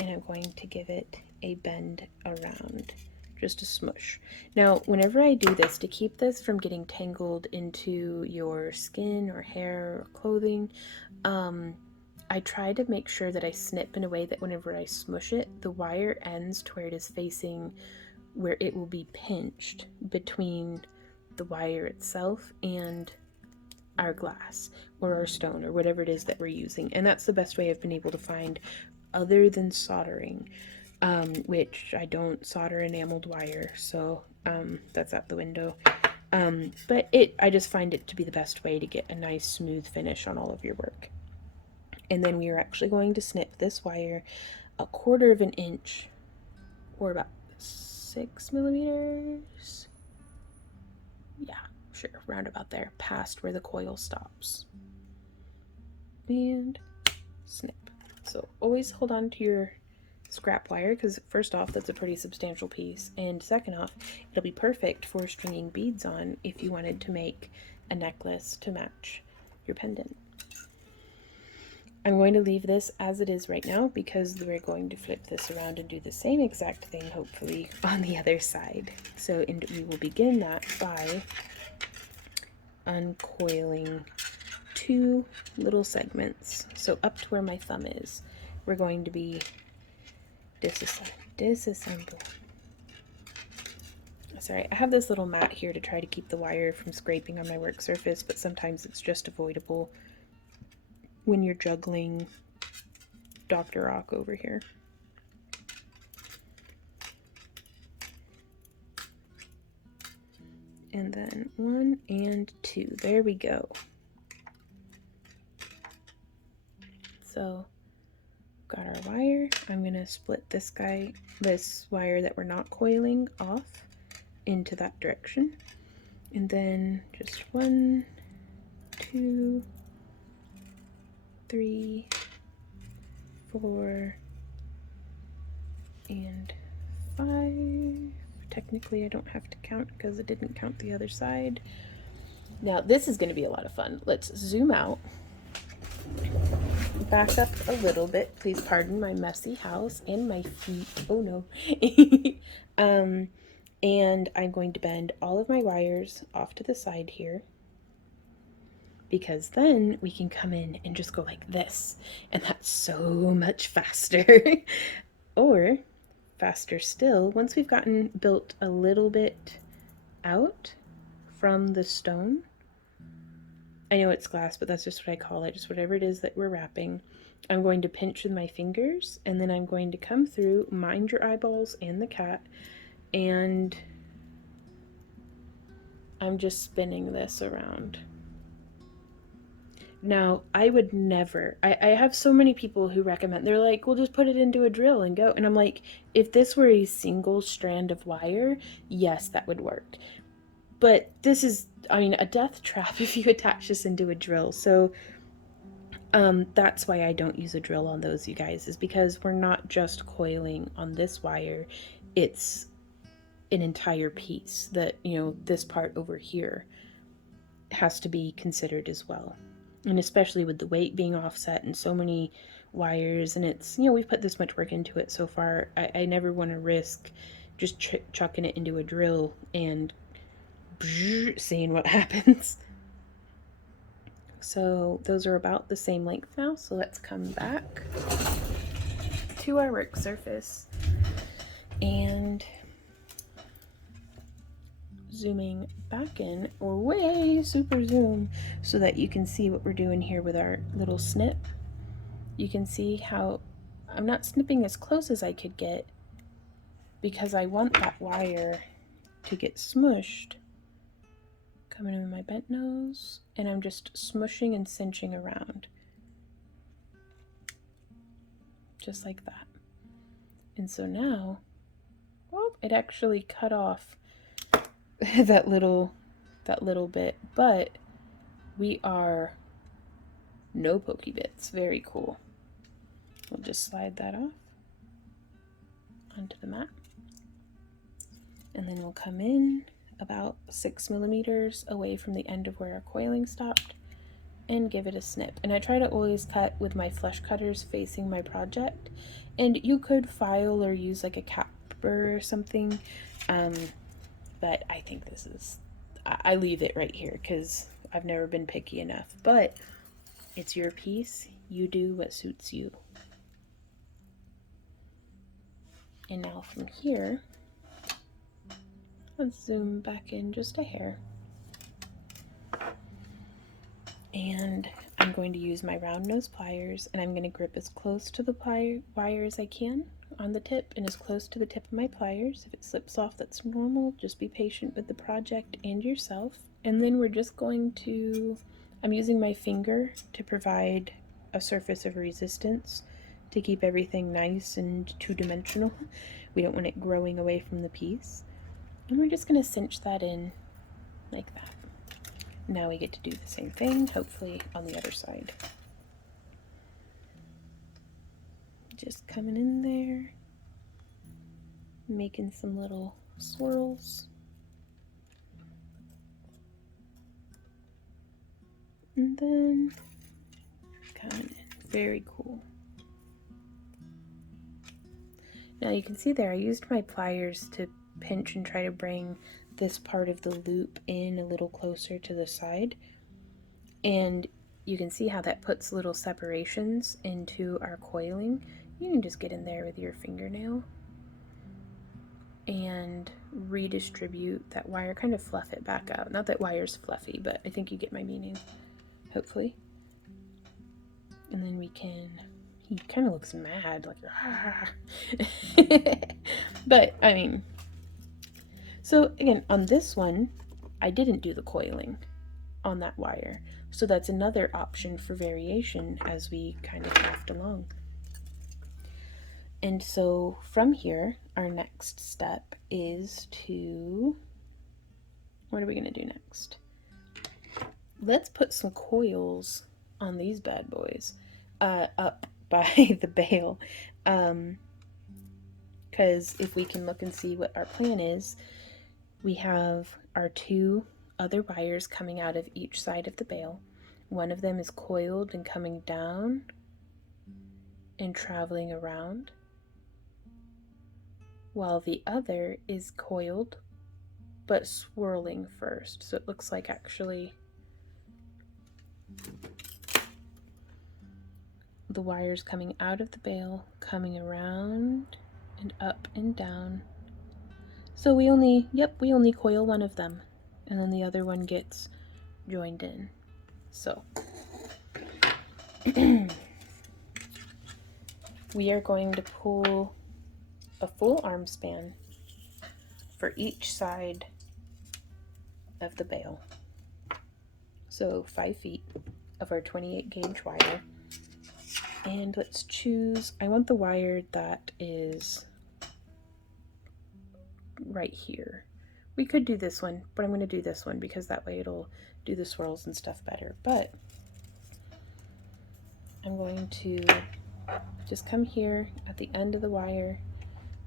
and I'm going to give it a bend around, just a smush. Now, whenever I do this, to keep this from getting tangled into your skin or hair or clothing, I try to make sure that I snip in a way that whenever I smush it, the wire ends to where it is facing where it will be pinched between the wire itself and our glass or our stone or whatever it is that we're using. And that's the best way I've been able to find other than soldering, which I don't solder enameled wire, so that's out the window. But I just find it to be the best way to get a nice smooth finish on all of your work. And then we are actually going to snip this wire 1/4 inch or about 6 millimeters. Yeah, sure, round about there, past where the coil stops. And snip. So always hold on to your scrap wire because first off, that's a pretty substantial piece, and second off, it'll be perfect for stringing beads on if you wanted to make a necklace to match your pendant. I'm going to leave this as it is right now because we're going to flip this around and do the same exact thing, hopefully, on the other side. So we will begin that by uncoiling 2 little segments. So up to where my thumb is, we're going to be disassemble. Sorry, I have this little mat here to try to keep the wire from scraping on my work surface, but sometimes it's just avoidable when you're juggling Dr. Rock over here. and then 1 and 2. There we go. So got our wire. I'm going to split this wire that we're not coiling off into that direction. And then just 1, 2, 3, 4, and 5. Technically I don't have to count because it didn't count the other side. Now this is going to be a lot of fun. Let's zoom out. Back up a little bit. Please pardon my messy house and my feet. Oh no. And I'm going to bend all of my wires off to the side here, because then we can come in and just go like this, and that's so much faster. Or faster still, once we've gotten built a little bit out from the stone, I know it's glass, but that's just what I call it, just whatever it is that we're wrapping, I'm going to pinch with my fingers, and then I'm going to come through, mind your eyeballs and the cat, and I'm just spinning this around. Now, I would never, I have so many people who recommend, they're like, well, just put it into a drill and go. And I'm like, if this were a single strand of wire, yes, that would work. But this is, I mean, a death trap if you attach this into a drill. So that's why I don't use a drill on those, you guys, is because we're not just coiling on this wire. It's an entire piece that, you know, this part over here has to be considered as well. And especially with the weight being offset and so many wires, and it's, you know, we've put this much work into it so far. I never want to risk just chucking it into a drill and seeing what happens. So those are about the same length now. So let's come back to our work surface and zooming back in, or way super zoom, so that you can see what we're doing here with our little snip. You can see how I'm not snipping as close as I could get because I want that wire to get smushed. Coming in with my bent nose, and I'm just smushing and cinching around. Just like that. And so now, oh, it actually cut off that little bit, but we are no pokey bits. Very cool. We'll just slide that off onto the mat, and then we'll come in about 6 millimeters away from the end of where our coiling stopped and give it a snip. And I try to always cut with my flush cutters facing my project, and you could file or use like a capper or something, but I think this is, I leave it right here because I've never been picky enough. But it's your piece, you do what suits you. And now from here, let's zoom back in just a hair. And I'm going to use my round nose pliers, and I'm going to grip as close to the wire as I can on the tip, and as close to the tip of my pliers. If it slips off, that's normal. Just be patient with the project and yourself. And then we're just going to, I'm using my finger to provide a surface of resistance to keep everything nice and two-dimensional. We don't want it growing away from the piece. And we're just going to cinch that in like that. Now we get to do the same thing, hopefully on the other side. Just coming in there, making some little swirls. And then coming in. Very cool. Now you can see there I used my pliers to pinch and try to bring this part of the loop in a little closer to the side, and you can see how that puts little separations into our coiling. You can just get in there with your fingernail and redistribute that wire, kind of fluff it back out. Not that wire's fluffy, but I think you get my meaning, hopefully. And then we can, he kind of looks mad, like, ah. But I mean, so again, on this one, I didn't do the coiling on that wire. So that's another option for variation as we kind of craft along. And so from here, our next step is to, what are we going to do next? Let's put some coils on these bad boys up by the bale. Because if we can look and see what our plan is, we have our two other wires coming out of each side of the bale. One of them is coiled and coming down and traveling around, while the other is coiled but swirling first. So it looks like actually the wires coming out of the bale, coming around and up and down. So we only coil one of them, and then the other one gets joined in. So we are going to pull a full arm span for each side of the bale. So 5 feet of our 28 gauge wire. And let's choose, I want the wire that is right here. We could do this one, but I'm going to do this one because that way it'll do the swirls and stuff better. But I'm going to just come here at the end of the wire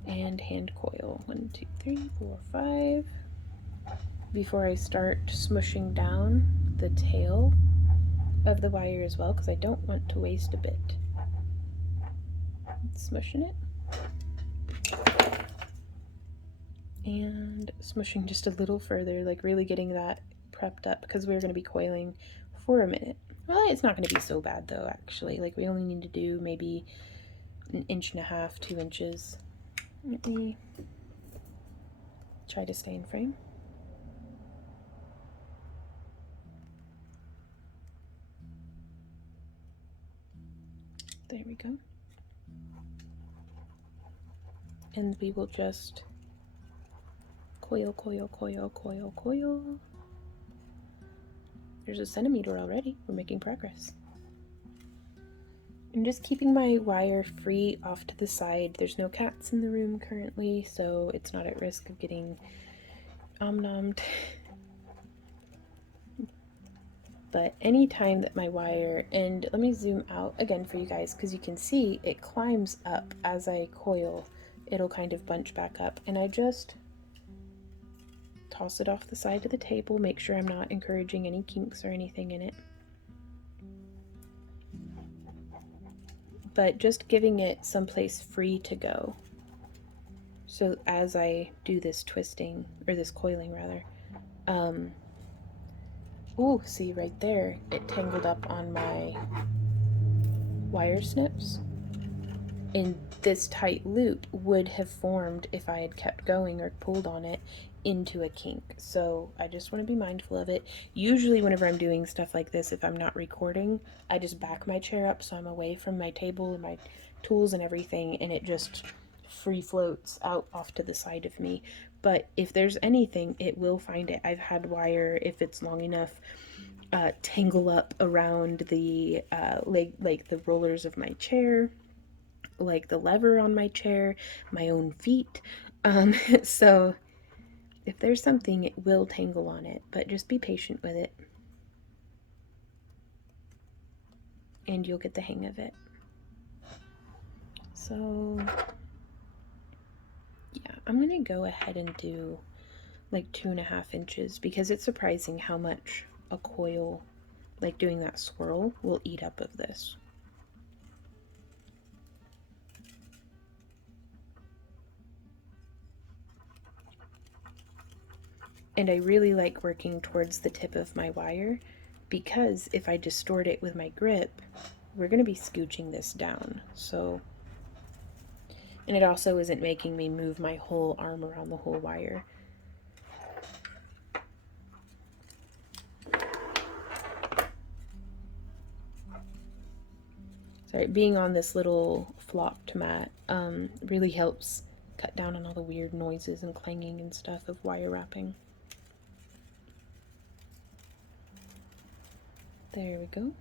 and hand coil 1, 2, 3, 4, 5 before I start smushing down the tail of the wire as well, because I don't want to waste a bit. Smushing it and smushing just a little further, like really getting that prepped up, because we're going to be coiling for a minute. Well, it's not going to be so bad though, actually. Like, we only need to do maybe 1.5 inches, 2 inches. Let me try to stay in frame. There we go. And we will just coil, coil, coil, coil, coil. There's a centimeter already. We're making progress. I'm just keeping my wire free off to the side. There's no cats in the room currently, so it's not at risk of getting omnommed. But any time that my wire, and let me zoom out again for you guys because you can see it climbs up as I coil. It'll kind of bunch back up, and I just toss it off the side of the table, make sure I'm not encouraging any kinks or anything in it. But just giving it someplace free to go. So as I do this twisting, or this coiling rather, ooh, see right there, it tangled up on my wire snips. And this tight loop would have formed if I had kept going or pulled on it into a kink. So I just want to be mindful of it. Usually whenever I'm doing stuff like this, if I'm not recording, I just back my chair up so I'm away from my table and my tools and everything, and it just free floats out off to the side of me. But if there's anything, it will find it. I've had wire, if it's long enough, tangle up around the like the rollers of my chair, like the lever on my chair, my own feet. So if there's something, it will tangle on it, but just be patient with it and you'll get the hang of it. So yeah, I'm gonna go ahead and do like 2.5 inches because it's surprising how much a coil, like doing that swirl, will eat up of this. And I really like working towards the tip of my wire because if I distort it with my grip, we're going to be scooching this down. So, and it also isn't making me move my whole arm around the whole wire. Sorry, being on this little flocked mat really helps cut down on all the weird noises and clanging and stuff of wire wrapping. There we go.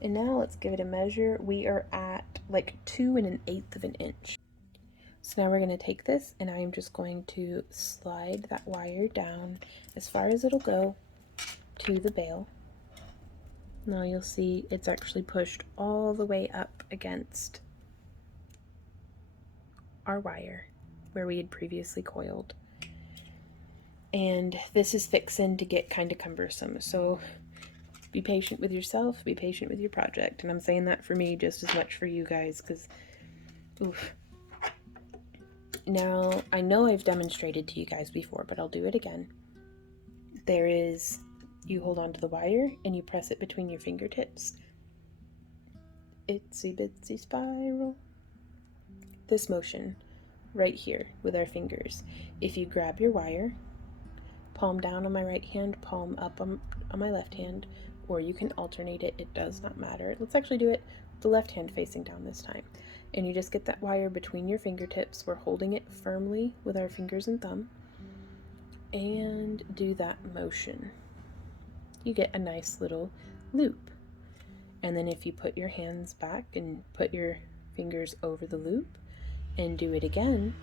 And now let's give it a measure. We are at like 2 1/8 of an inch. So now we're going to take this and I am just going to slide that wire down as far as it'll go to the bail. Now you'll see it's actually pushed all the way up against our wire where we had previously coiled. And this is fixing to get kind of cumbersome. So be patient with yourself, be patient with your project. And I'm saying that for me just as much for you guys, because oof. Now, I know I've demonstrated to you guys before, but I'll do it again. There is, you hold onto the wire and you press it between your fingertips. Itsy bitsy spiral. This motion right here with our fingers. If you grab your wire, palm down on my right hand, palm up on my left hand, or you can alternate it, it does not matter. Let's actually do it with the left hand facing down this time. And you just get that wire between your fingertips. We're holding it firmly with our fingers and thumb, and do that motion. You get a nice little loop. And then if you put your hands back and put your fingers over the loop and do it again,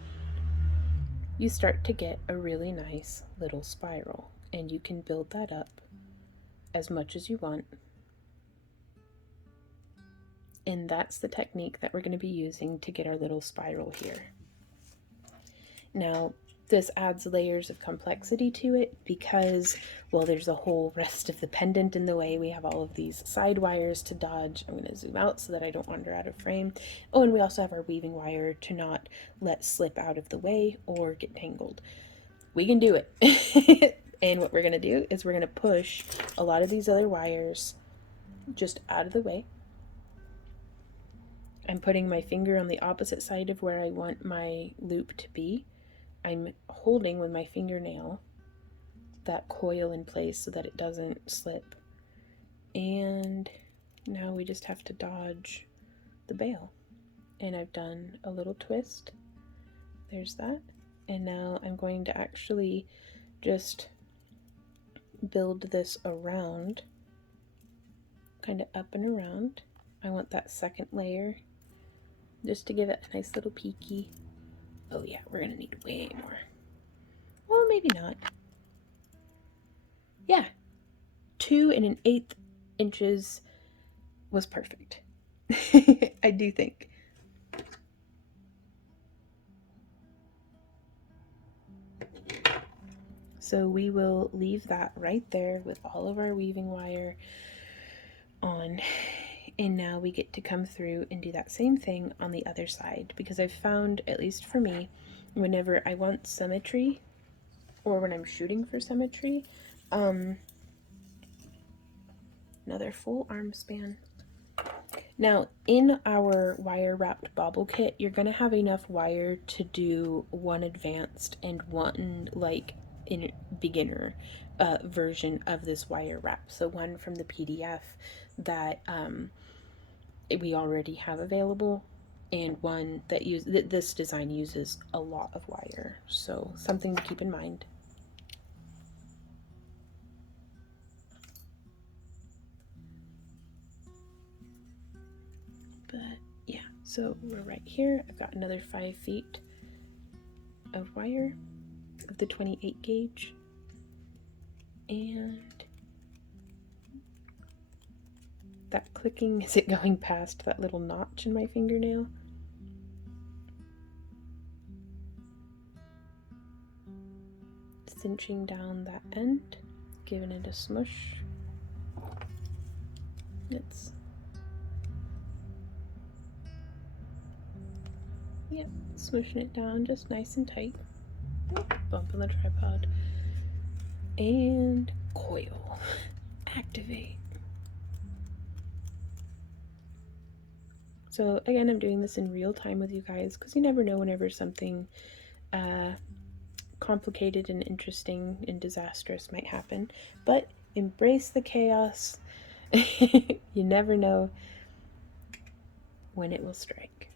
you start to get a really nice little spiral. And you can build that up as much as you want. And that's the technique that we're going to be using to get our little spiral here. Now, this adds layers of complexity to it because, well, there's a whole rest of the pendant in the way. We have all of these side wires to dodge. I'm going to zoom out so that I don't wander out of frame. Oh, and we also have our weaving wire to not let slip out of the way or get tangled. We can do it. And what we're going to do is we're going to push a lot of these other wires just out of the way. I'm putting my finger on the opposite side of where I want my loop to be. I'm holding with my fingernail that coil in place so that it doesn't slip. And now we just have to dodge the bail. And I've done a little twist. There's that. And now I'm going to actually just build this around, kind of up and around. I want that second layer just to give it a nice little peeky. Oh yeah, we're gonna need way more. Well, maybe not. Yeah, 2 1/8 inches was perfect. I do think. So we will leave that right there with all of our weaving wire on. And now we get to come through and do that same thing on the other side, because I've found, at least for me, whenever I want symmetry or when I'm shooting for symmetry, another full arm span. Now, in our wire wrapped bauble kit, you're going to have enough wire to do one advanced and one like in beginner version of this wire wrap. So one from the PDF that we already have available, and one that this design uses a lot of wire. So something to keep in mind. But yeah, so we're right here. I've got another 5 feet of wire of the 28 gauge, and that clicking, is it going past that little notch in my fingernail? Cinching down that end, giving it a smush. Yep, smushing it down just nice and tight. Bump on the tripod. And coil. Activate. So again, I'm doing this in real time with you guys because you never know whenever something complicated and interesting and disastrous might happen. But embrace the chaos. You never know when it will strike.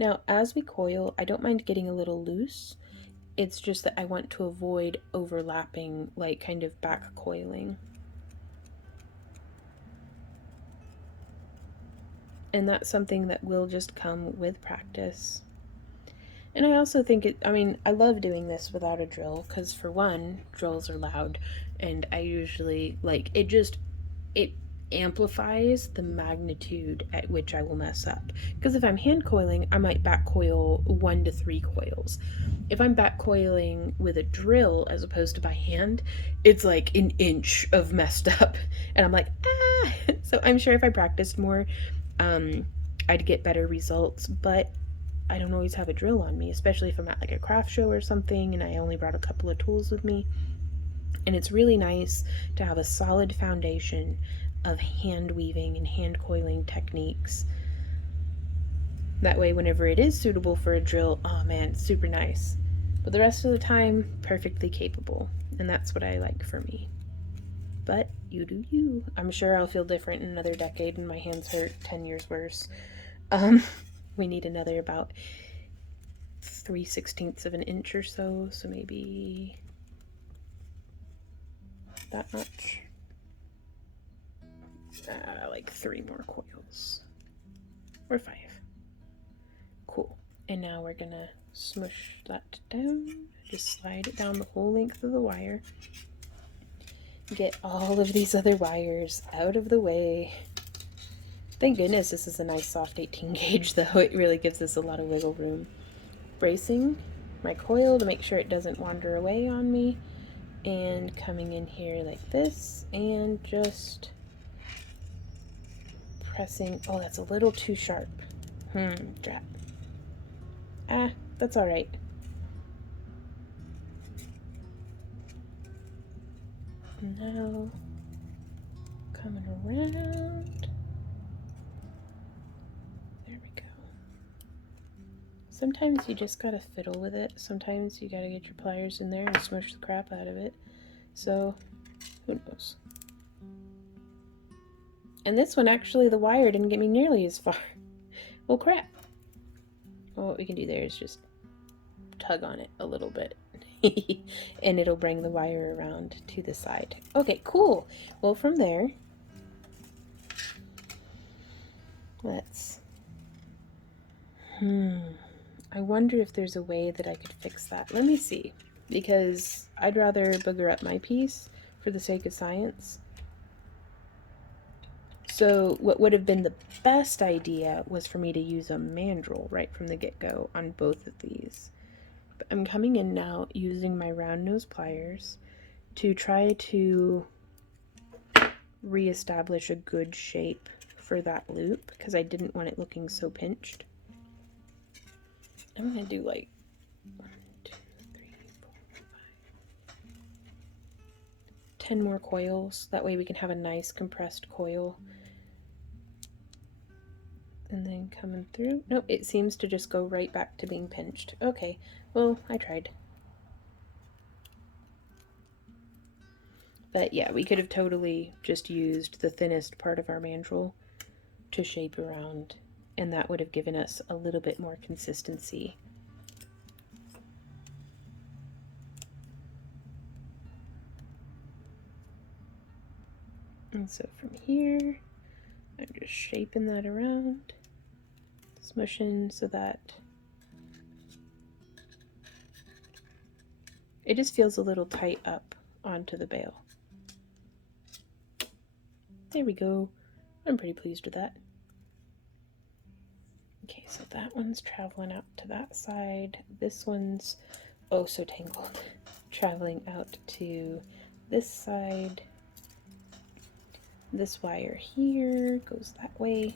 Now, as we coil, I don't mind getting a little loose. It's just that I want to avoid overlapping, like kind of back coiling. And that's something that will just come with practice. And I also think I love doing this without a drill because, for one, drills are loud, and I usually, it amplifies the magnitude at which I will mess up. Because if I'm hand coiling, I might back coil 1 to 3 coils. If I'm back coiling with a drill as opposed to by hand, it's like an inch of messed up. And I'm like, ah! So I'm sure if I practiced more, um, I'd get better results. But I don't always have a drill on me, especially if I'm at like a craft show or something and I only brought a couple of tools with me. And it's really nice to have a solid foundation of hand weaving and hand coiling techniques. That way, whenever it is suitable for a drill, oh man, it's super nice. But the rest of the time, perfectly capable. And that's what I like for me. But you do you. I'm sure I'll feel different in another decade and my hands hurt 10 years worse. We need another about 3/16 of an inch or so, so maybe that much. Like 3 more coils. Or 5. Cool. And now we're gonna smush that down. Just slide it down the whole length of the wire. Get all of these other wires out of the way. Thank goodness this is a nice soft 18 gauge though. It really gives us a lot of wiggle room. Bracing my coil to make sure it doesn't wander away on me. And coming in here like this and just pressing. Oh, that's a little too sharp. Drop. Ah, that's all right. Now, coming around. There we go. Sometimes you just gotta fiddle with it. Sometimes you gotta get your pliers in there and smush the crap out of it. So, who knows? And this one, actually, the wire didn't get me nearly as far. Well, crap. Well, what we can do there is just tug on it a little bit. And it'll bring the wire around to the side. Okay, cool. Well, from there, let's... I wonder if there's a way that I could fix that. Let me see. Because I'd rather booger up my piece for the sake of science. So what would have been the best idea was for me to use a mandrel right from the get-go on both of these. But I'm coming in now using my round nose pliers to try to reestablish a good shape for that loop because I didn't want it looking so pinched. I'm going to do like 1, 2, 3, 4, 5, 10 more coils. That way we can have a nice compressed coil. And then coming through. Nope, it seems to just go right back to being pinched. Okay, well, I tried. But yeah, we could have totally just used the thinnest part of our mandrel to shape around, and that would have given us a little bit more consistency. And so from here, I'm just shaping that around, smushing so that it just feels a little tight up onto the bale. There we go. I'm pretty pleased with that. Okay, so that one's traveling out to that side. This one's oh so tangled. Traveling out to this side. This wire here goes that way.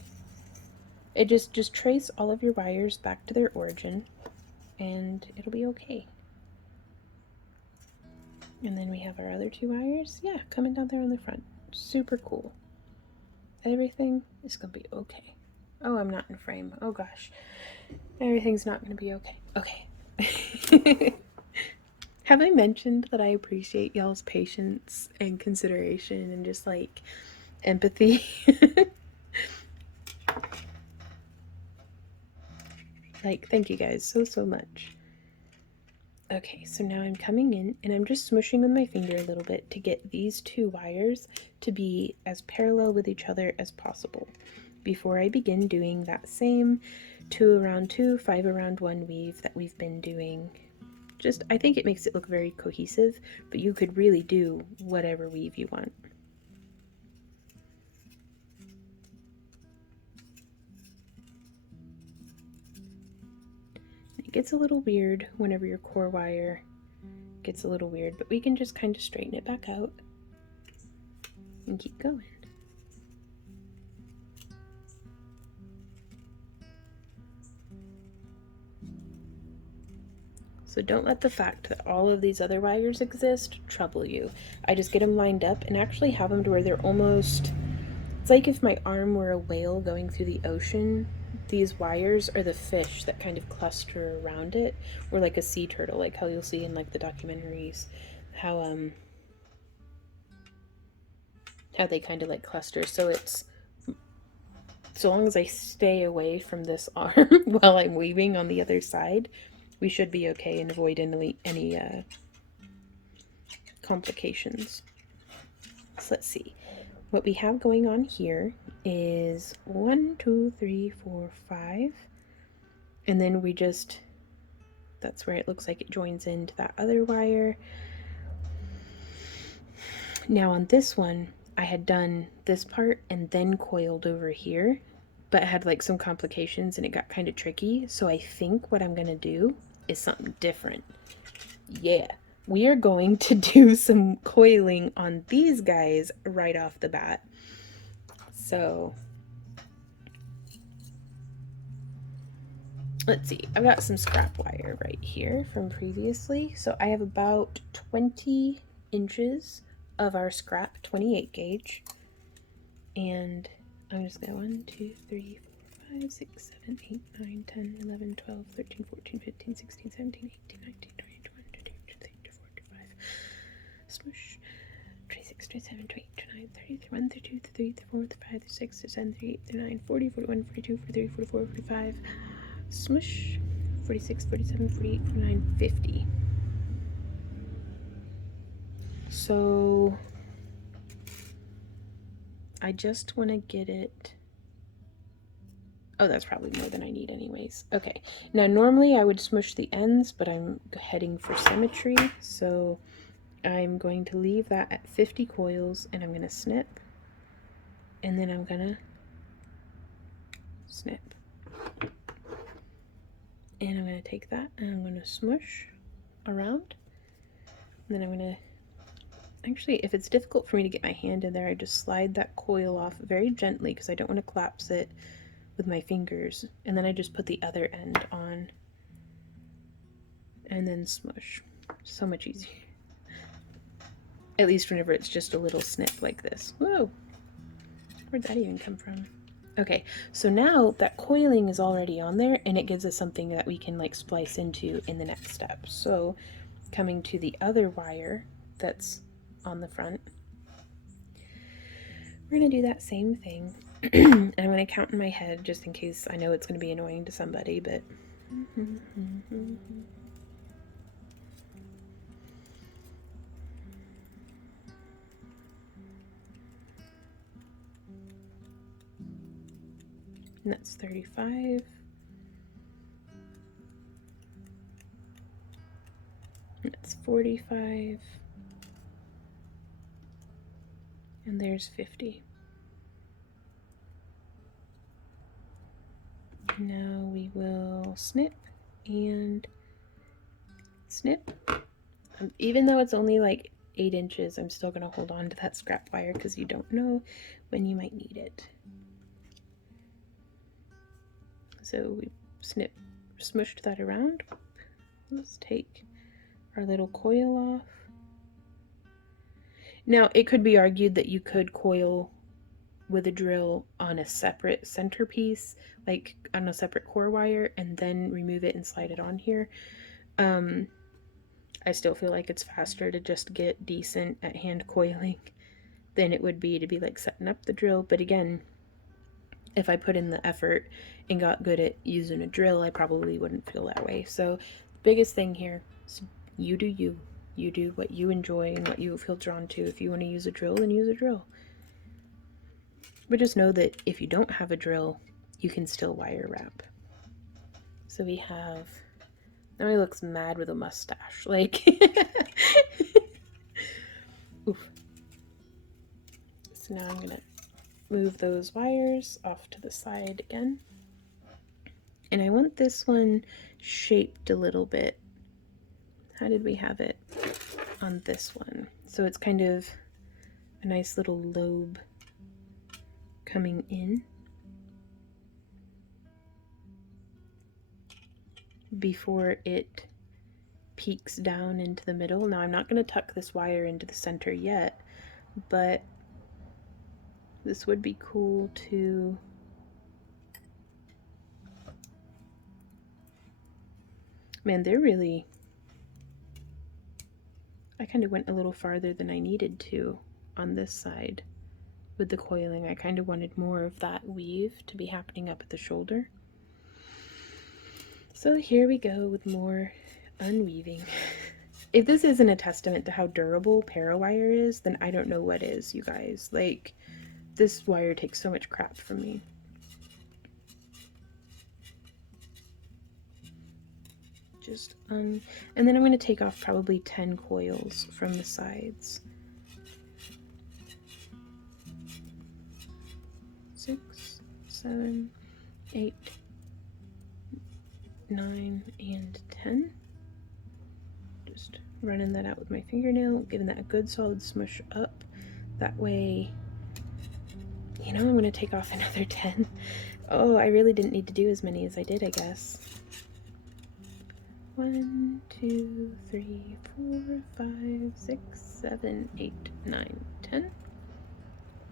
It just trace all of your wires back to their origin and it'll be okay. And then we have our other 2 wires. Yeah, coming down there on the front. Super cool. Everything is gonna be okay. Oh, I'm not in frame. Oh gosh. Everything's not gonna be okay. Okay. Have I mentioned that I appreciate y'all's patience and consideration and just like empathy? Like, thank you guys so much. Okay, so now I'm coming in and I'm just smushing with my finger a little bit to get these two wires to be as parallel with each other as possible before I begin doing that same 2 around 2, 5 around 1 weave that we've been doing. Just, I think it makes it look very cohesive, but you could really do whatever weave you want. It gets a little weird whenever your core wire gets a little weird, but we can just kind of straighten it back out and keep going. So don't let the fact that all of these other wires exist trouble you. I just get them lined up and actually have them to where they're almost, it's like if my arm were a whale going through the ocean. These wires are the fish that kind of cluster around it, or like a sea turtle, like how you'll see in like the documentaries, how they kind of like cluster. So it's, so long as I stay away from this arm while I'm weaving on the other side, we should be okay and avoid any complications. So let's see. What we have going on here is 1, 2, 3, 4, 5. And then we just, that's where it looks like it joins into that other wire. Now on this one, I had done this part and then coiled over here, but it had like some complications and it got kind of tricky. So I think what I'm going to do is something different. Yeah, we are going to do some coiling on these guys right off the bat. So let's see, I've got some scrap wire right here from previously. So I have about 20 inches of our scrap 28 gauge. And I'm just going 1, 2, 3, 4, 5, 6, 7, 8, 9, 10, 11, 12, 13, 14, 15, 16, 17, 18, 19, 20, 21, 22, 23, 24, 25. Smush. 26, 27, 28, 29, 30, 31, 32, 33, 34, 35, 36, 37, 38, 39, 40, 41, 42, 43, 44, 45. Smush. 46, 47, 48, 49, 50. So I just want to get it. Oh, that's probably more than I need anyways. Okay, now normally I would smush the ends, but I'm heading for symmetry, so I'm going to leave that at 50 coils, and I'm going to snip, and then I'm going to snip. And I'm going to take that, and I'm going to smush around, and then I'm going to, actually, if it's difficult for me to get my hand in there, I just slide that coil off very gently, because I don't want to collapse it with my fingers, and then I just put the other end on and then smush. So much easier. At least whenever it's just a little snip like this. Whoa! Where'd that even come from? Okay, so now that coiling is already on there and it gives us something that we can like splice into in the next step. So coming to the other wire that's on the front, we're gonna do that same thing. And I'm gonna count in my head just in case. I know it's gonna be annoying to somebody, but and that's 35. That's 45. And there's 50. Now we will snip and snip. Even though it's only like 8 inches, I'm still going to hold on to that scrap wire because you don't know when you might need it. So we smushed that around. Let's take our little coil off. Now, it could be argued that you could coil with a drill on a separate centerpiece, like on a separate core wire, and then remove it and slide it on here. I still feel like it's faster to just get decent at hand coiling than it would be to be like setting up the drill. But again, if I put in the effort and got good at using a drill, I probably wouldn't feel that way. So, biggest thing here is you do you. You do what you enjoy and what you feel drawn to. If you want to use a drill, then use a drill. But just know that if you don't have a drill, you can still wire wrap. So we have, now he looks mad with a mustache, like, oof. So now I'm gonna move those wires off to the side again. And I want this one shaped a little bit. How did we have it on this one? So it's kind of a nice little lobe coming in before it peaks down into the middle. Now I'm not going to tuck this wire into the center yet, but this would be cool to man, they're really, I kind of went a little farther than I needed to on this side with the coiling. I kind of wanted more of that weave to be happening up at the shoulder. So here we go with more unweaving. If this isn't a testament to how durable para-wire is, then I don't know what is, you guys. Like, this wire takes so much crap from me. Just, and then I'm going to take off probably 10 coils from the sides. 6, 7, 8, 9, and 10. Just running that out with my fingernail, giving that a good solid smush up. That way, you know, I'm going to take off another 10. Oh, I really didn't need to do as many as I did, I guess. 1, 2, 3, 4, 5, 6, 7, 8, 9, 10.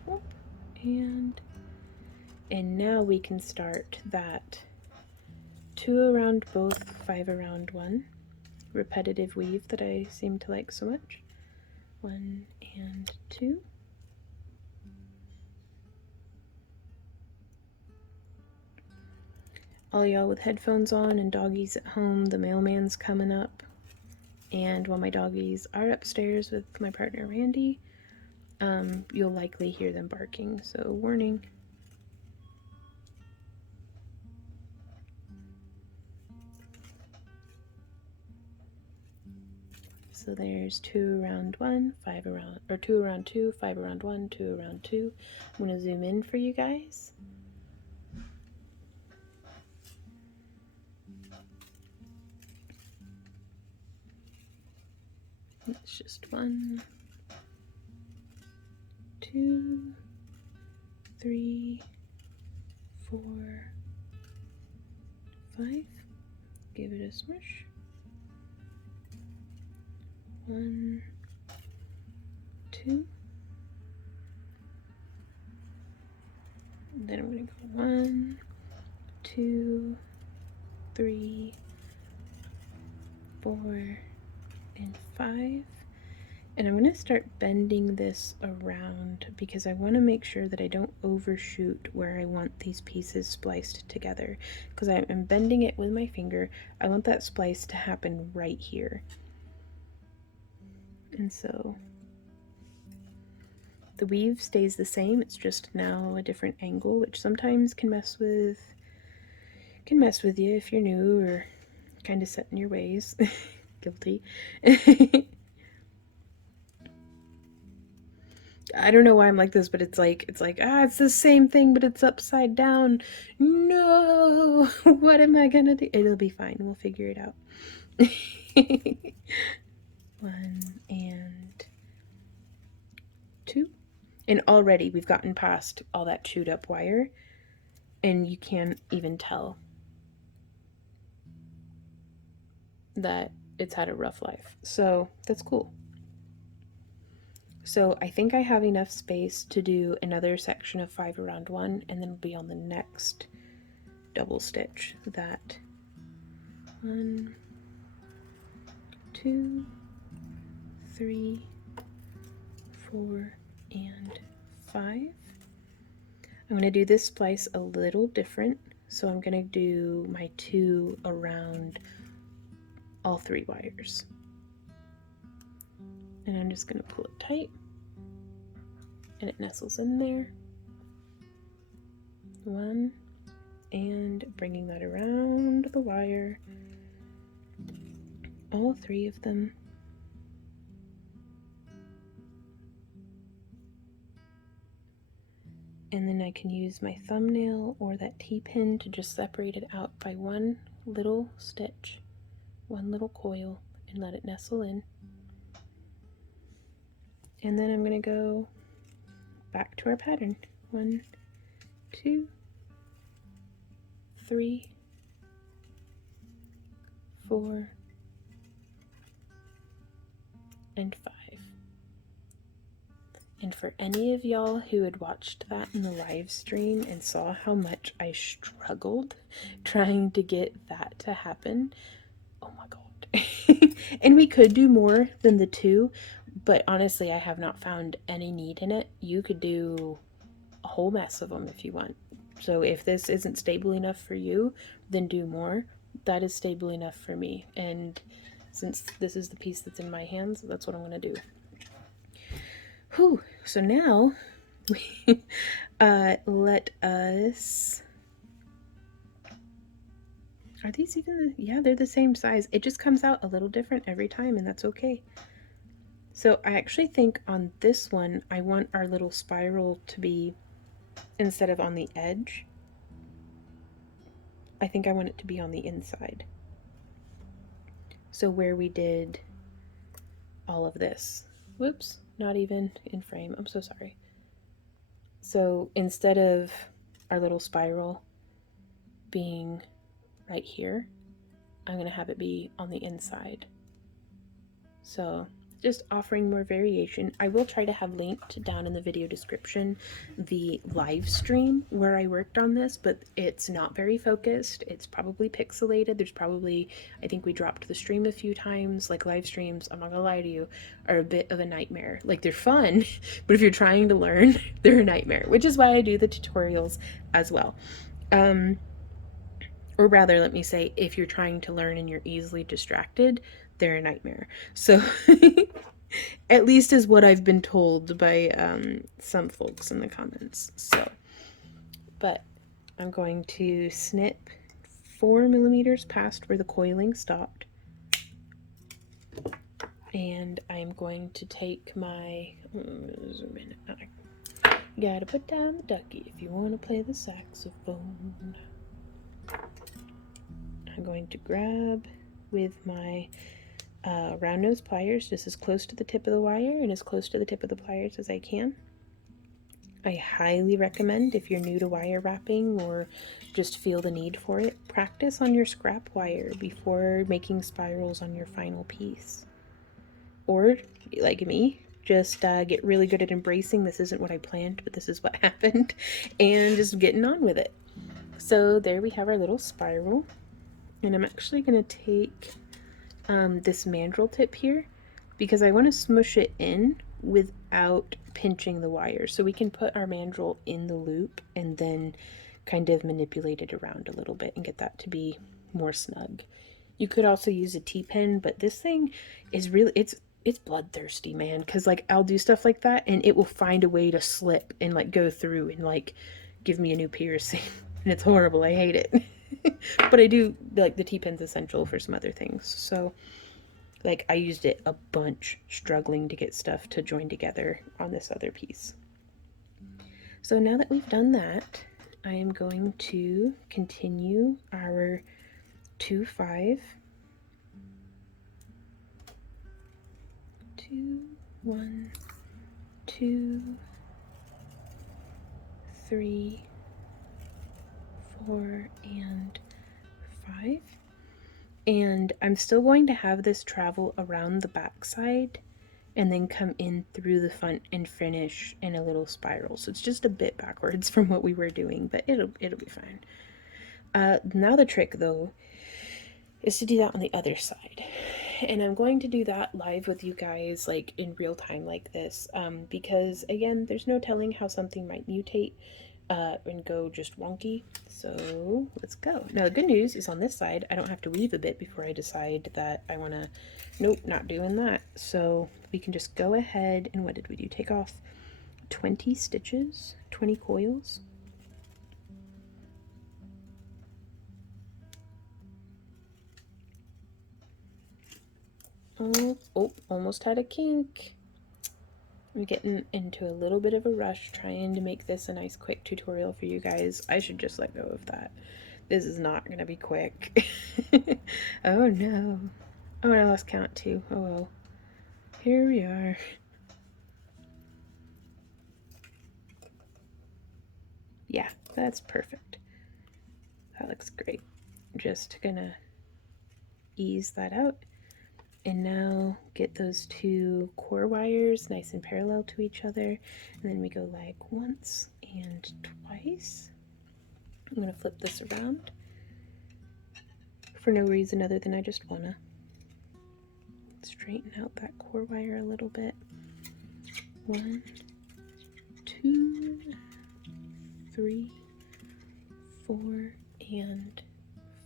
Whoop. And now we can start that 2 around both, 5 around 1 repetitive weave that I seem to like so much. 1 and 2. All y'all with headphones on and doggies at home, the mailman's coming up. And while my doggies are upstairs with my partner Randy, you'll likely hear them barking, so warning. So there's 2 around 1, 5 around, or 2 around 2, 5 around 1, 2 around 2. I'm going to zoom in for you guys. It's just 1, 2, 3, 4, 5. Give it a smush. 1, 2. Then I'm going to go 1, 2, 3, 4, and 5. And I'm going to start bending this around because I want to make sure that I don't overshoot where I want these pieces spliced together. Because I'm bending it with my finger. I want that splice to happen right here. And so the weave stays the same, it's just now a different angle, which sometimes can mess with you if you're new or kind of set in your ways. Guilty. I don't know why I'm like this, but it's like, it's the same thing, but it's upside down. No, what am I gonna do? It'll be fine. We'll figure it out. 1 and 2. And already we've gotten past all that chewed up wire, and you can't even tell that it's had a rough life. So that's cool. So I think I have enough space to do another section of 5 around 1, and then we'll be on the next double stitch. That 1, 2, 3, 4, and 5. I'm going to do this splice a little different. So I'm going to do my 2 around all 3 wires. And I'm just going to pull it tight. And it nestles in there. 1. And bringing that around the wire. All 3 of them. And then I can use my thumbnail or that T-pin to just separate it out by 1 little stitch, 1 little coil, and let it nestle in. And then I'm going to go back to our pattern. 1, 2, 3, 4, and 5. And for any of y'all who had watched that in the live stream and saw how much I struggled trying to get that to happen, oh my god. And we could do more than the 2, but honestly I have not found any need in it. You could do a whole mess of them if you want. So if this isn't stable enough for you, then do more. That is stable enough for me. And since this is the piece that's in my hands, that's what I'm going to do. Whew. So now, let us... Are these even yeah, they're the same size. It just comes out a little different every time, and that's okay. So I actually think on this one, I want our little spiral to be, instead of on the edge, I think I want it to be on the inside. So where we did all of this. Whoops, not even in frame. I'm so sorry. So instead of our little spiral being right here, I'm going to have it be on the inside. So just offering more variation. I will try to have linked down in the video description the live stream where I worked on this, but it's not very focused. It's probably pixelated. There's probably, I think we dropped the stream a few times. Like live streams, I'm not gonna lie to you, are a bit of a nightmare. Like they're fun, but if you're trying to learn, they're a nightmare, which is why I do the tutorials as well. Or rather, let me say, if you're trying to learn and you're easily distracted, they're a nightmare. So at least is what I've been told by some folks in the comments. So, but I'm going to snip 4 millimeters past where the coiling stopped. And I'm going to take my, zoom in, gotta put down the ducky if you want to play the saxophone. I'm going to grab with my round nose pliers just as close to the tip of the wire and as close to the tip of the pliers as I can. I highly recommend, if you're new to wire wrapping or just feel the need for it, practice on your scrap wire before making spirals on your final piece. Or, like me, just get really good at embracing this isn't what I planned, but this is what happened, and just getting on with it. So there we have our little spiral. And I'm actually going to take this mandrel tip here because I want to smush it in without pinching the wire. So we can put our mandrel in the loop and then kind of manipulate it around a little bit and get that to be more snug. You could also use a T-pin, but this thing is really, it's bloodthirsty, man, because like I'll do stuff like that and it will find a way to slip and like go through and like give me a new piercing. And it's horrible. I hate it. But I do, like, the T-pin's essential for some other things. So, like, I used it a bunch struggling to get stuff to join together on this other piece. So now that we've done that, I am going to continue our 2-5. 2, 1, 2, 3, 4, and 5. And I'm still going to have this travel around the back side and then come in through the front and finish in a little spiral. So it's just a bit backwards from what we were doing, but it'll be fine. Now the trick though is to do that on the other side. And I'm going to do that live with you guys, like in real time like this, because again, there's no telling how something might mutate. and go just wonky. So let's go. Now the good news is on this side, I don't have to weave a bit before I decide that I want to, nope, not doing that. So we can just go ahead and what did we do? Take off 20 stitches, 20 coils. Oh, almost had a kink. I'm getting into a little bit of a rush trying to make this a nice quick tutorial for you guys. I should just let go of that. This is not going to be quick. Oh no. Oh, I lost count too. Oh well. Here we are. Yeah, that's perfect. That looks great. Just gonna ease that out. And now get those two core wires nice and parallel to each other. And then we go like once and twice. I'm going to flip this around for no reason other than I just want to straighten out that core wire a little bit. 1, 2, 3, 4, and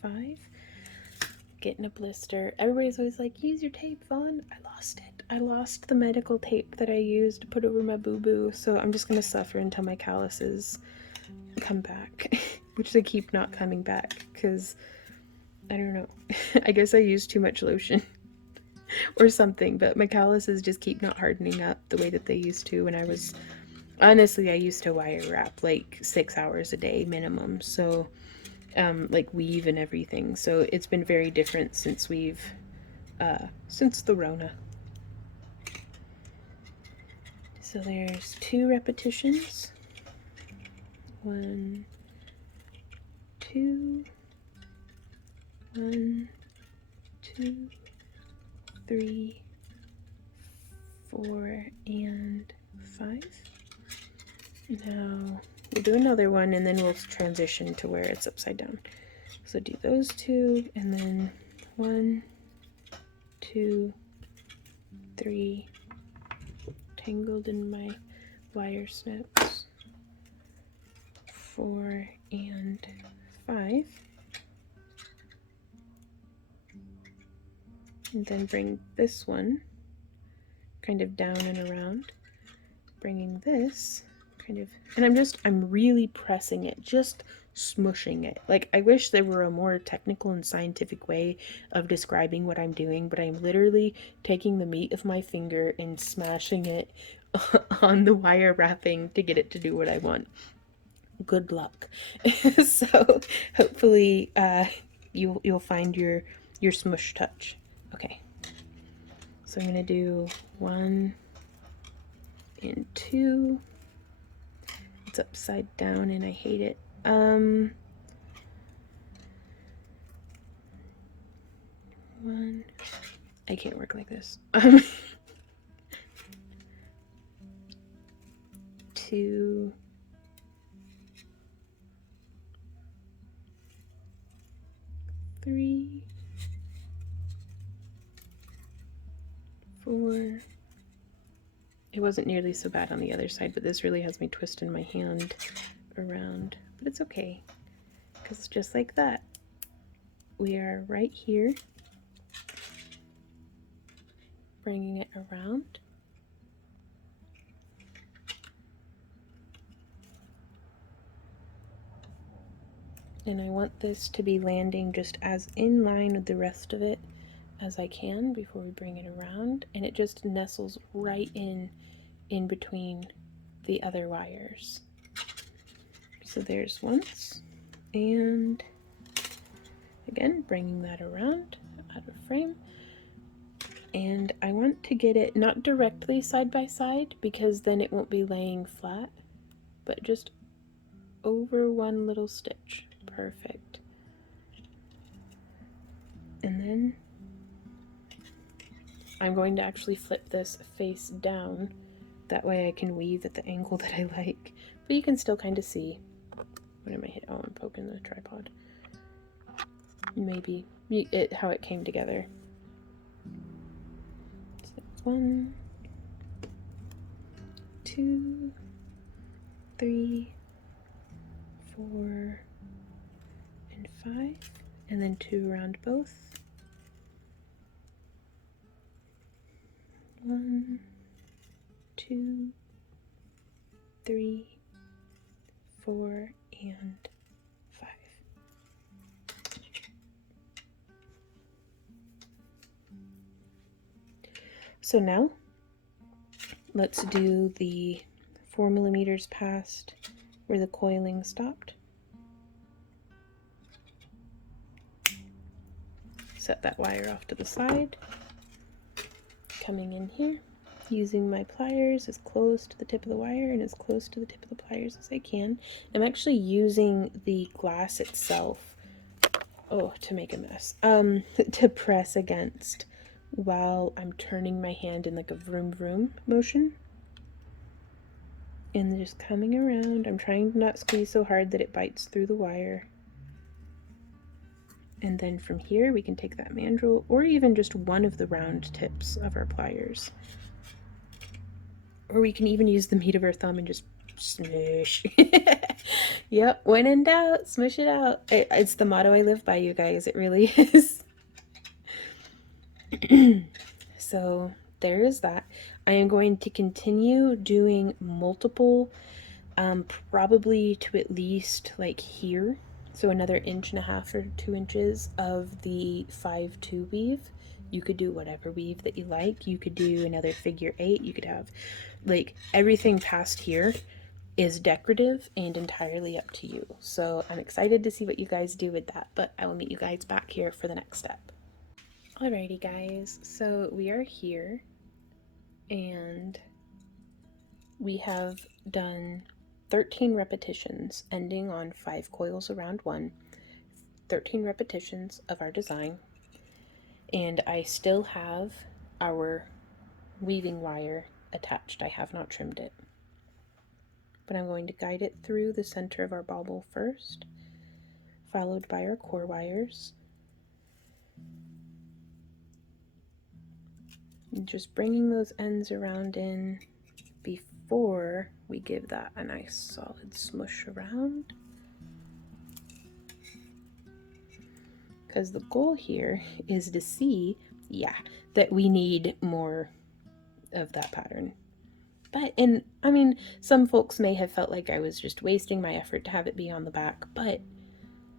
5. Getting a blister. Everybody's always like, use your tape, Vaughn. I lost it. I lost the medical tape that I used to put over my boo-boo, so I'm just going to suffer until my calluses come back, which they keep not coming back, because, I don't know, I guess I used too much lotion or something, but my calluses just keep not hardening up the way that they used to when I was, honestly, I used to wire wrap like 6 hours a day minimum, so like weave and everything. So it's been very different since we've, since the Rona. So there's 2 repetitions. 1, 2, 1, 2, 3, 4, and 5. Now we'll do another one and then we'll transition to where it's upside down. So do those 2 and then 1, 2, 3, tangled in my wire snips, 4 and 5, and then bring this one kind of down and around, bringing this kind of, and I'm really pressing it, just smushing it. Like, I wish there were a more technical and scientific way of describing what I'm doing, but I'm literally taking the meat of my finger and smashing it on the wire wrapping to get it to do what I want. Good luck. So hopefully you'll find your smush touch. Okay, so I'm gonna do 1 and 2. It's upside down and I hate it. 1. I can't work like this. 2, 3, 4. It wasn't nearly so bad on the other side, but this really has me twisting my hand around. But it's okay, because just like that, we are right here, bringing it around. And I want this to be landing just as in line with the rest of it as I can before we bring it around, and it just nestles right in between the other wires. So there's once, and again bringing that around out of frame, and I want to get it not directly side by side because then it won't be laying flat, but just over one little stitch. Perfect. And then I'm going to actually flip this face down, that way I can weave at the angle that I like, but you can still kind of see. What am I hitting? Oh, I'm poking the tripod. Maybe how it came together. So 1, 2, 3, 4 and 5, and then 2 around both. 1, 2, 3, 4, and 5. So now let's do the 4 millimeters past where the coiling stopped. Set that wire off to the side. Coming in here, using my pliers as close to the tip of the wire and as close to the tip of the pliers as I can. I'm actually using the glass itself, to make a mess, to press against while I'm turning my hand in like a vroom vroom motion. And just coming around, I'm trying to not squeeze so hard that it bites through the wire. And then from here we can take that mandrel, or even just one of the round tips of our pliers. Or we can even use the meat of our thumb and just smush. Yep, when in doubt, smush it out. It's the motto I live by, you guys. It really is. So there is that. I am going to continue doing multiple, probably to at least like here. So another 1.5 or 2 inches of the 5/2 weave. You could do whatever weave that you like. You could do another figure 8. You could have like everything past here is decorative and entirely up to you. So I'm excited to see what you guys do with that, but I will meet you guys back here for the next step. Alrighty guys, so we are here and we have done 13 repetitions ending on 5 coils around 1, 13 repetitions of our design, and I still have our weaving wire attached. I have not trimmed it, but I'm going to guide it through the center of our bauble first, followed by our core wires, and just bringing those ends around in before we give that a nice solid smush around. Because the goal here is to see, that we need more of that pattern. But, and I mean, some folks may have felt like I was just wasting my effort to have it be on the back, but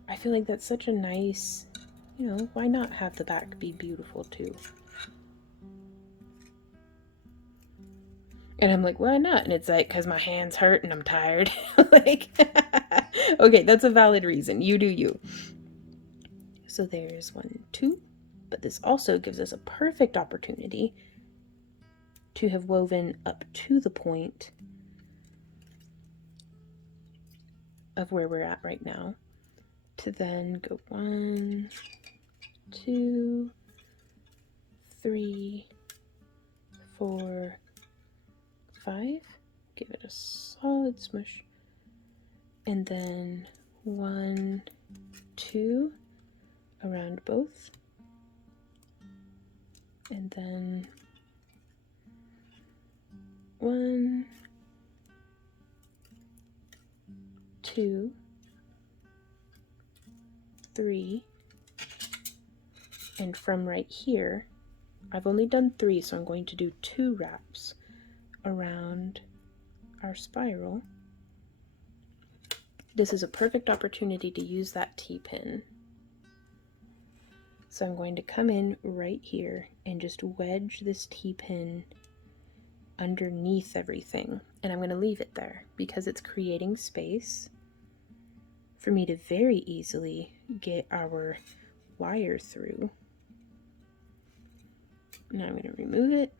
I feel like that's such a nice, why not have the back be beautiful too? And I'm like, why not? And it's like, because my hands hurt and I'm tired. Like, okay, that's a valid reason. You do you. So there's 1, 2, but this also gives us a perfect opportunity to have woven up to the point of where we're at right now, to then go 1, 2, 3, 4, 5, give it a solid smush, and then 1, 2 around both, and then 1, 2, 3, and from right here, I've only done 3, so I'm going to do 2 wraps around our spiral. This is a perfect opportunity to use that T-pin. So I'm going to come in right here and just wedge this T-pin underneath everything. And I'm going to leave it there because it's creating space for me to very easily get our wire through. Now I'm going to remove it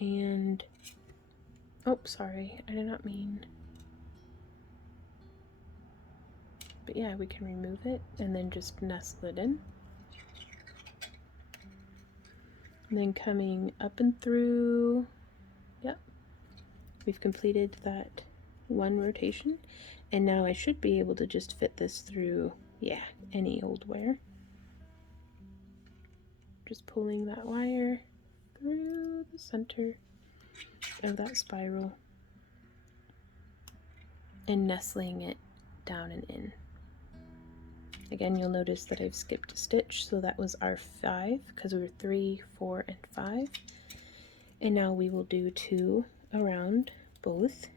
and, oh, sorry, I did not mean. But yeah, we can remove it and then just nestle it in. And then coming up and through, yep, we've completed that 1 rotation. And now I should be able to just fit this through, any old wire. Just pulling that wire through the center of that spiral and nestling it down and in. Again, you'll notice that I've skipped a stitch, so that was our 5 because we were 3, 4, and 5. And now we will do 2 around both.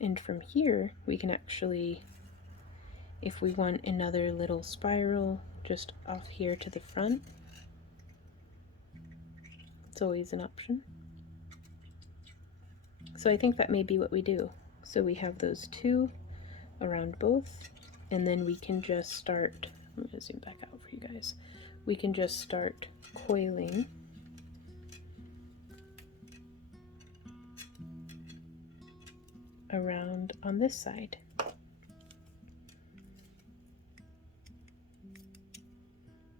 And from here, we can actually, if we want another little spiral just off here to the front, it's always an option. So I think that may be what we do. So we have those 2 around both, and then we can just start, I'm going to zoom back out for you guys. We can just start coiling around on this side.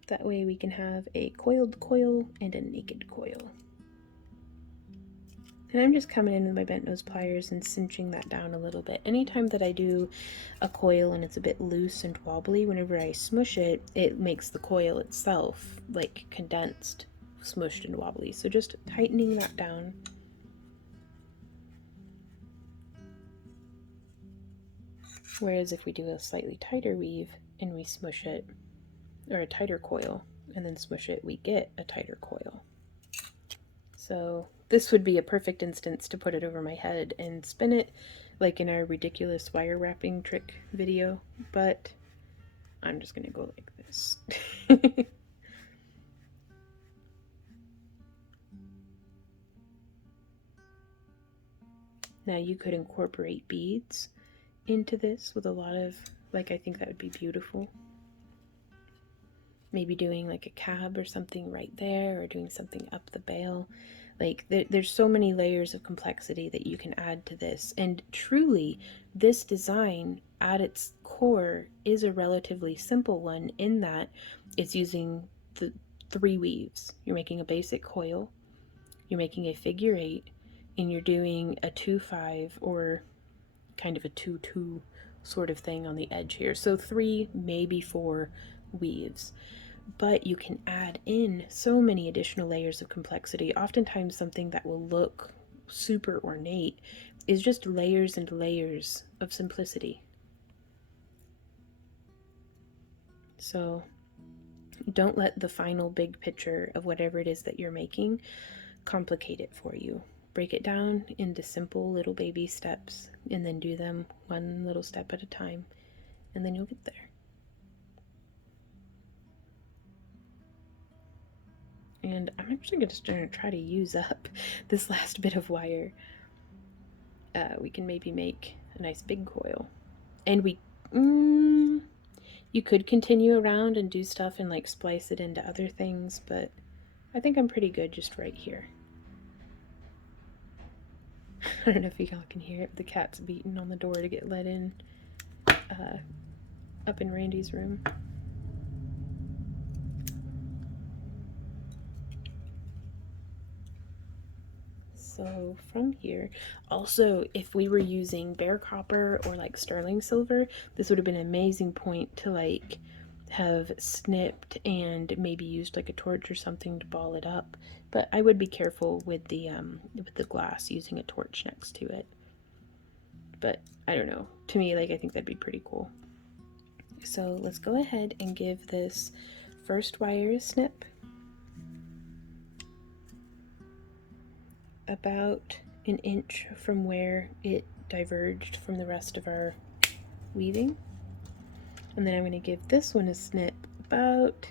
That way we can have a coiled coil and a naked coil. And I'm just coming in with my bent nose pliers and cinching that down a little bit. Anytime that I do a coil and it's a bit loose and wobbly, whenever I smush it, it makes the coil itself like condensed, smushed and wobbly. So just tightening that down. Whereas if we do a slightly tighter weave and we smush it, or a tighter coil, and then smush it, we get a tighter coil. So this would be a perfect instance to put it over my head and spin it like in our ridiculous wire wrapping trick video, but I'm just gonna go like this. Now you could incorporate beads into this with a lot of, like, I think that would be beautiful. Maybe doing like a cab or something right there, or doing something up the bail. Like there's so many layers of complexity that you can add to this, and truly this design at its core is a relatively simple one in that it's using the 3 weaves. You're making a basic coil, you're making a figure 8, and you're doing a 2-5 or kind of a 2-2 sort of thing on the edge here. So 3, maybe 4 weaves. But you can add in so many additional layers of complexity. Oftentimes something that will look super ornate is just layers and layers of simplicity. So don't let the final big picture of whatever it is that you're making complicate it for you. Break it down into simple little baby steps and then do them one little step at a time, and then you'll get there. And I'm actually just going to try to use up this last bit of wire. We can maybe make a nice big coil. And you could continue around and do stuff and like splice it into other things, but I think I'm pretty good just right here. I don't know if y'all can hear it, the cat's beating on the door to get let in up in Randy's room. So from here, also if we were using bare copper or like sterling silver, this would have been an amazing point to like have snipped and maybe used like a torch or something to ball it up. But I would be careful with the glass, using a torch next to it. But I don't know, to me, like, I think that'd be pretty cool. So let's go ahead and give this first wire a snip. About an inch from where it diverged from the rest of our weaving. And then I'm going to give this one a snip about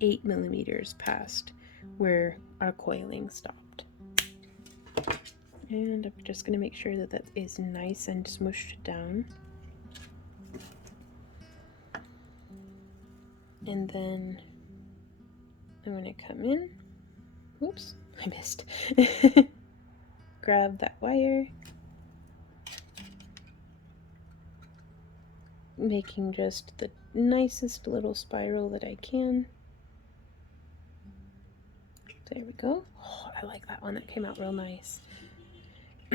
8 millimeters past where our coiling stopped. And I'm just going to make sure that that is nice and smooshed down. And then I'm going to come in. Whoops, I missed. Grab that wire, making just the nicest little spiral that I can. There we go. Oh, I like that one. That came out real nice.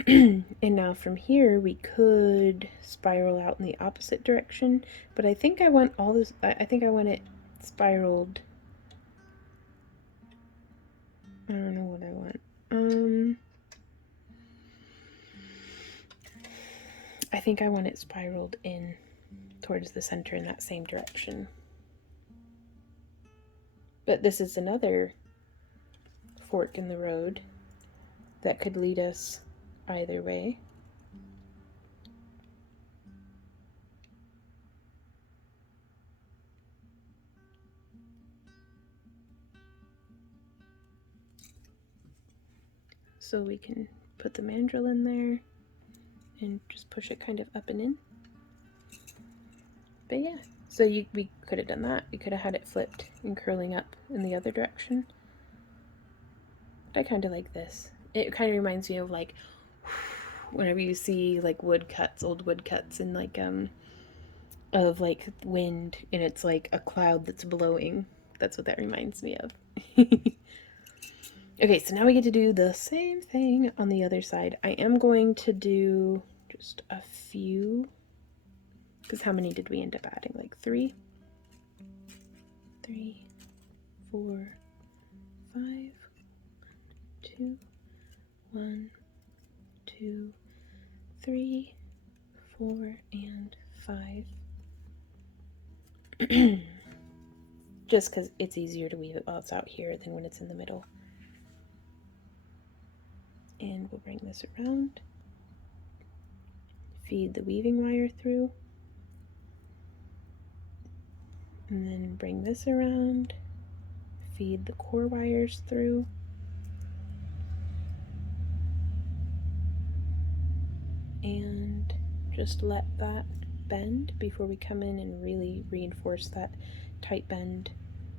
And now from here we could spiral out in the opposite direction, but I think I want all this, I think I want it spiraled. I don't know what I want. I think I want it spiraled in towards the center in that same direction. But this is another fork in the road that could lead us either way. So we can put the mandrel in there and just push it kind of up and in. But yeah, so we could have done that. We could have had it flipped and curling up in the other direction. But I kind of like this. It kind of reminds me of like whenever you see like woodcuts, old woodcuts, and like of like wind, and it's like a cloud that's blowing. That's what that reminds me of. Okay, so now we get to do the same thing on the other side. I am going to do just a few, because how many did we end up adding? Like 3, 4, 5, 2, 1, 2, 3, 4, and 5. Just because it's easier to weave it while it's out here than when it's in the middle. And we'll bring this around, feed the weaving wire through, and then bring this around, feed the core wires through, and just let that bend before we come in and really reinforce that tight bend,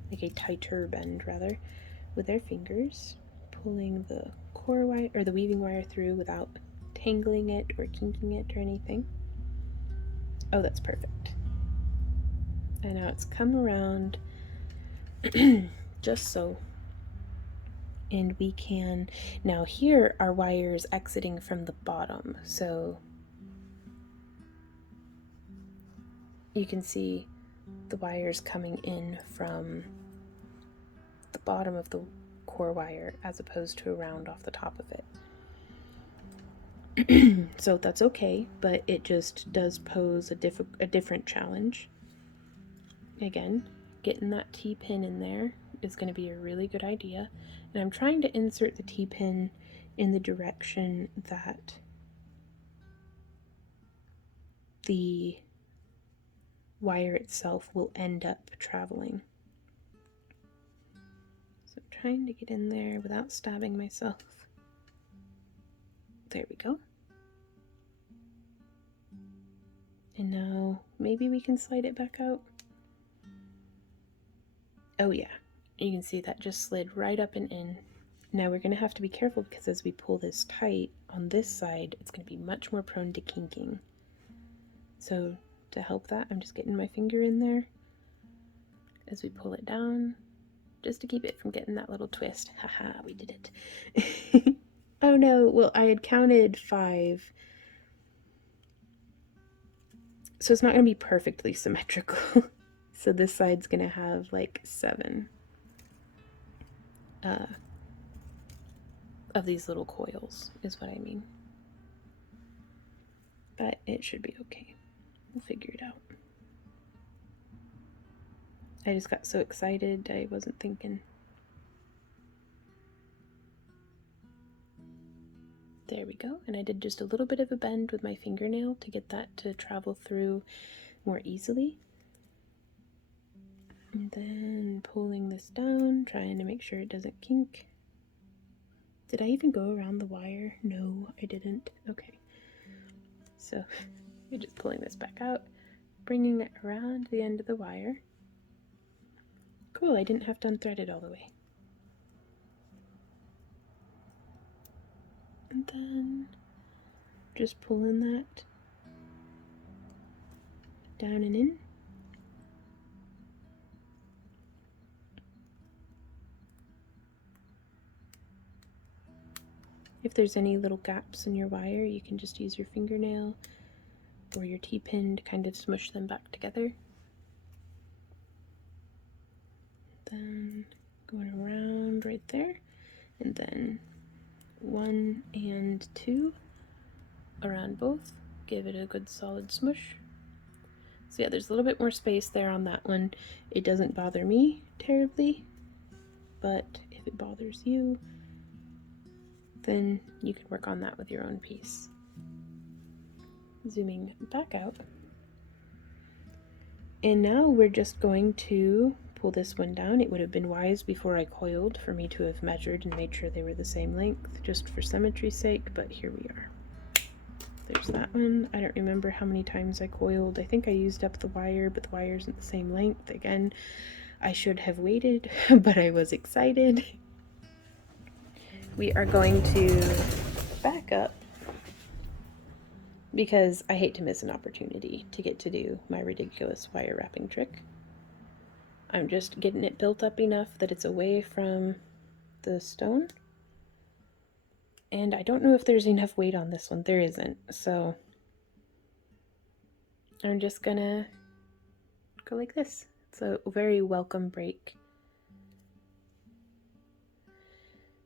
like a tighter bend rather, with our fingers, pulling the core wire or the weaving wire through without tangling it or kinking it or anything. Oh, that's perfect. And now it's come around just so. And we can, now here our wire is exiting from the bottom, so you can see the wires coming in from the bottom of the core wire as opposed to around off the top of it. So that's okay, but it just does pose a different challenge. Again, getting that T-pin in there is going to be a really good idea. And I'm trying to insert the T-pin in the direction that the wire itself will end up traveling. So I'm trying to get in there without stabbing myself. There we go. And now maybe we can slide it back out. Oh yeah, you can see that just slid right up and in. Now we're going to have to be careful because as we pull this tight on this side, it's going to be much more prone to kinking. So to help that, I'm just getting my finger in there as we pull it down, just to keep it from getting that little twist. Haha, we did it. Oh no, well I had counted 5. So it's not going to be perfectly symmetrical. So this side's going to have like 7 of these little coils, is what I mean. But it should be okay. We'll figure it out. I just got so excited, I wasn't thinking. There we go, and I did just a little bit of a bend with my fingernail to get that to travel through more easily. And then pulling this down, trying to make sure it doesn't kink. Did I even go around the wire? No, I didn't. Okay. So we're just pulling this back out, bringing it around the end of the wire. Cool, I didn't have to unthread it all the way. And then just pulling that down and in. If there's any little gaps in your wire, you can just use your fingernail or your T-pin to kind of smush them back together. Then going around right there, and then 1 and 2 around both. give it a good solid smush. So yeah, there's a little bit more space there on that one. It doesn't bother me terribly, but if it bothers you, then you can work on that with your own piece. Zooming back out. And now we're just going to pull this one down. It would have been wise before I coiled for me to have measured and made sure they were the same length, just for symmetry's sake, but here we are. There's that one. I don't remember how many times I coiled. I think I used up the wire, but the wire isn't the same length. Again, I should have waited, but I was excited. We are going to back up because I hate to miss an opportunity to get to do my ridiculous wire wrapping trick. I'm just getting it built up enough that it's away from the stone. And I don't know if there's enough weight on this one. There isn't. So I'm just gonna go like this. It's a very welcome break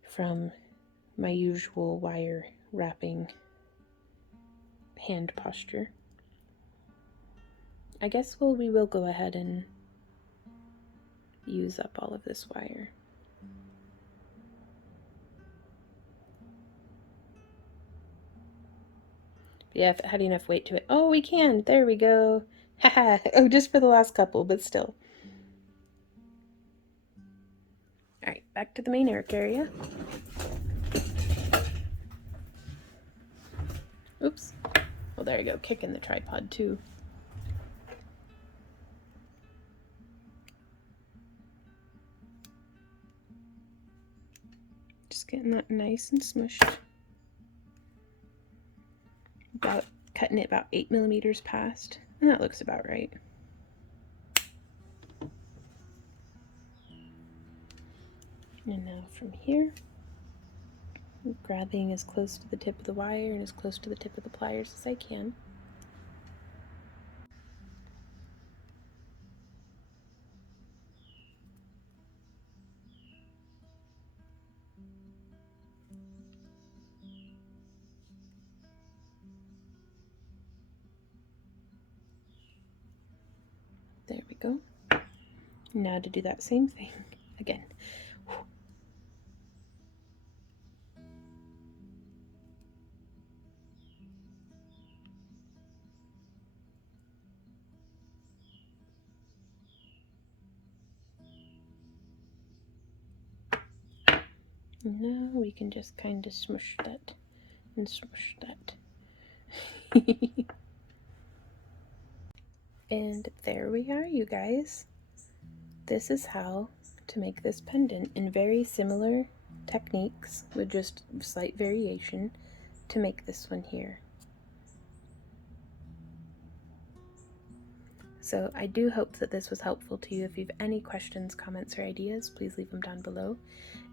from my usual wire wrapping hand posture. I guess we will go ahead and use up all of this wire. Yeah, if it had enough weight to it. Oh, we can. There we go. Haha. Oh, just for the last couple, but still. Alright, back to the main arc area. Oops. Well, there you go. Kicking the tripod, too. Just getting that nice and smushed. About cutting it about 8 millimeters past, and that looks about right. And now from here, I'm grabbing as close to the tip of the wire and as close to the tip of the pliers as I can. There we go. Now to do that same thing again. And now we can just kind of smush that and smush that. And there we are, you guys. This is how to make this pendant in very similar techniques with just slight variation to make this one here. So I do hope that this was helpful to you. If you have any questions, comments, or ideas, please leave them down below.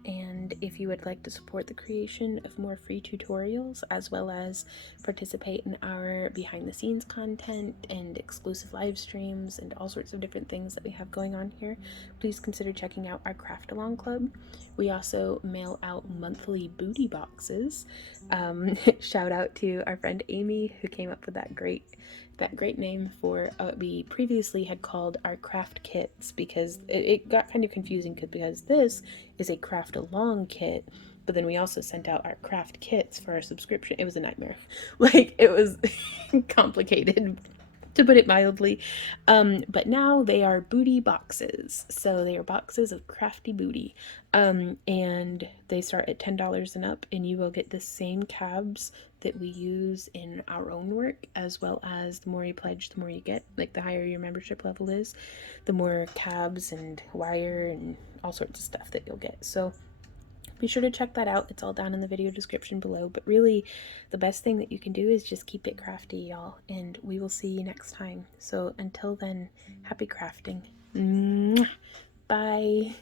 And if you would like to support the creation of more free tutorials, as well as participate in our behind the scenes content and exclusive live streams and all sorts of different things that we have going on here, please consider checking out our Craft Along Club. We also mail out monthly booty boxes. Shout out to our friend Amy, who came up with that great name for what we previously had called our craft kits, because it got kind of confusing because this is a craft along kit, but then we also sent out our craft kits for our subscription. It was a nightmare. Like, it was complicated, to put it mildly. But now they are booty boxes. So they are boxes of crafty booty. And they start at $10 and up, and you will get the same cabs that we use in our own work, as well as the more you pledge, the more you get. Like, the higher your membership level is, the more cabs and wire and all sorts of stuff that you'll get. So be sure to check that out. It's all down in the video description below. But really, the best thing that you can do is just keep it crafty, y'all. And we will see you next time. So until then, happy crafting. Bye.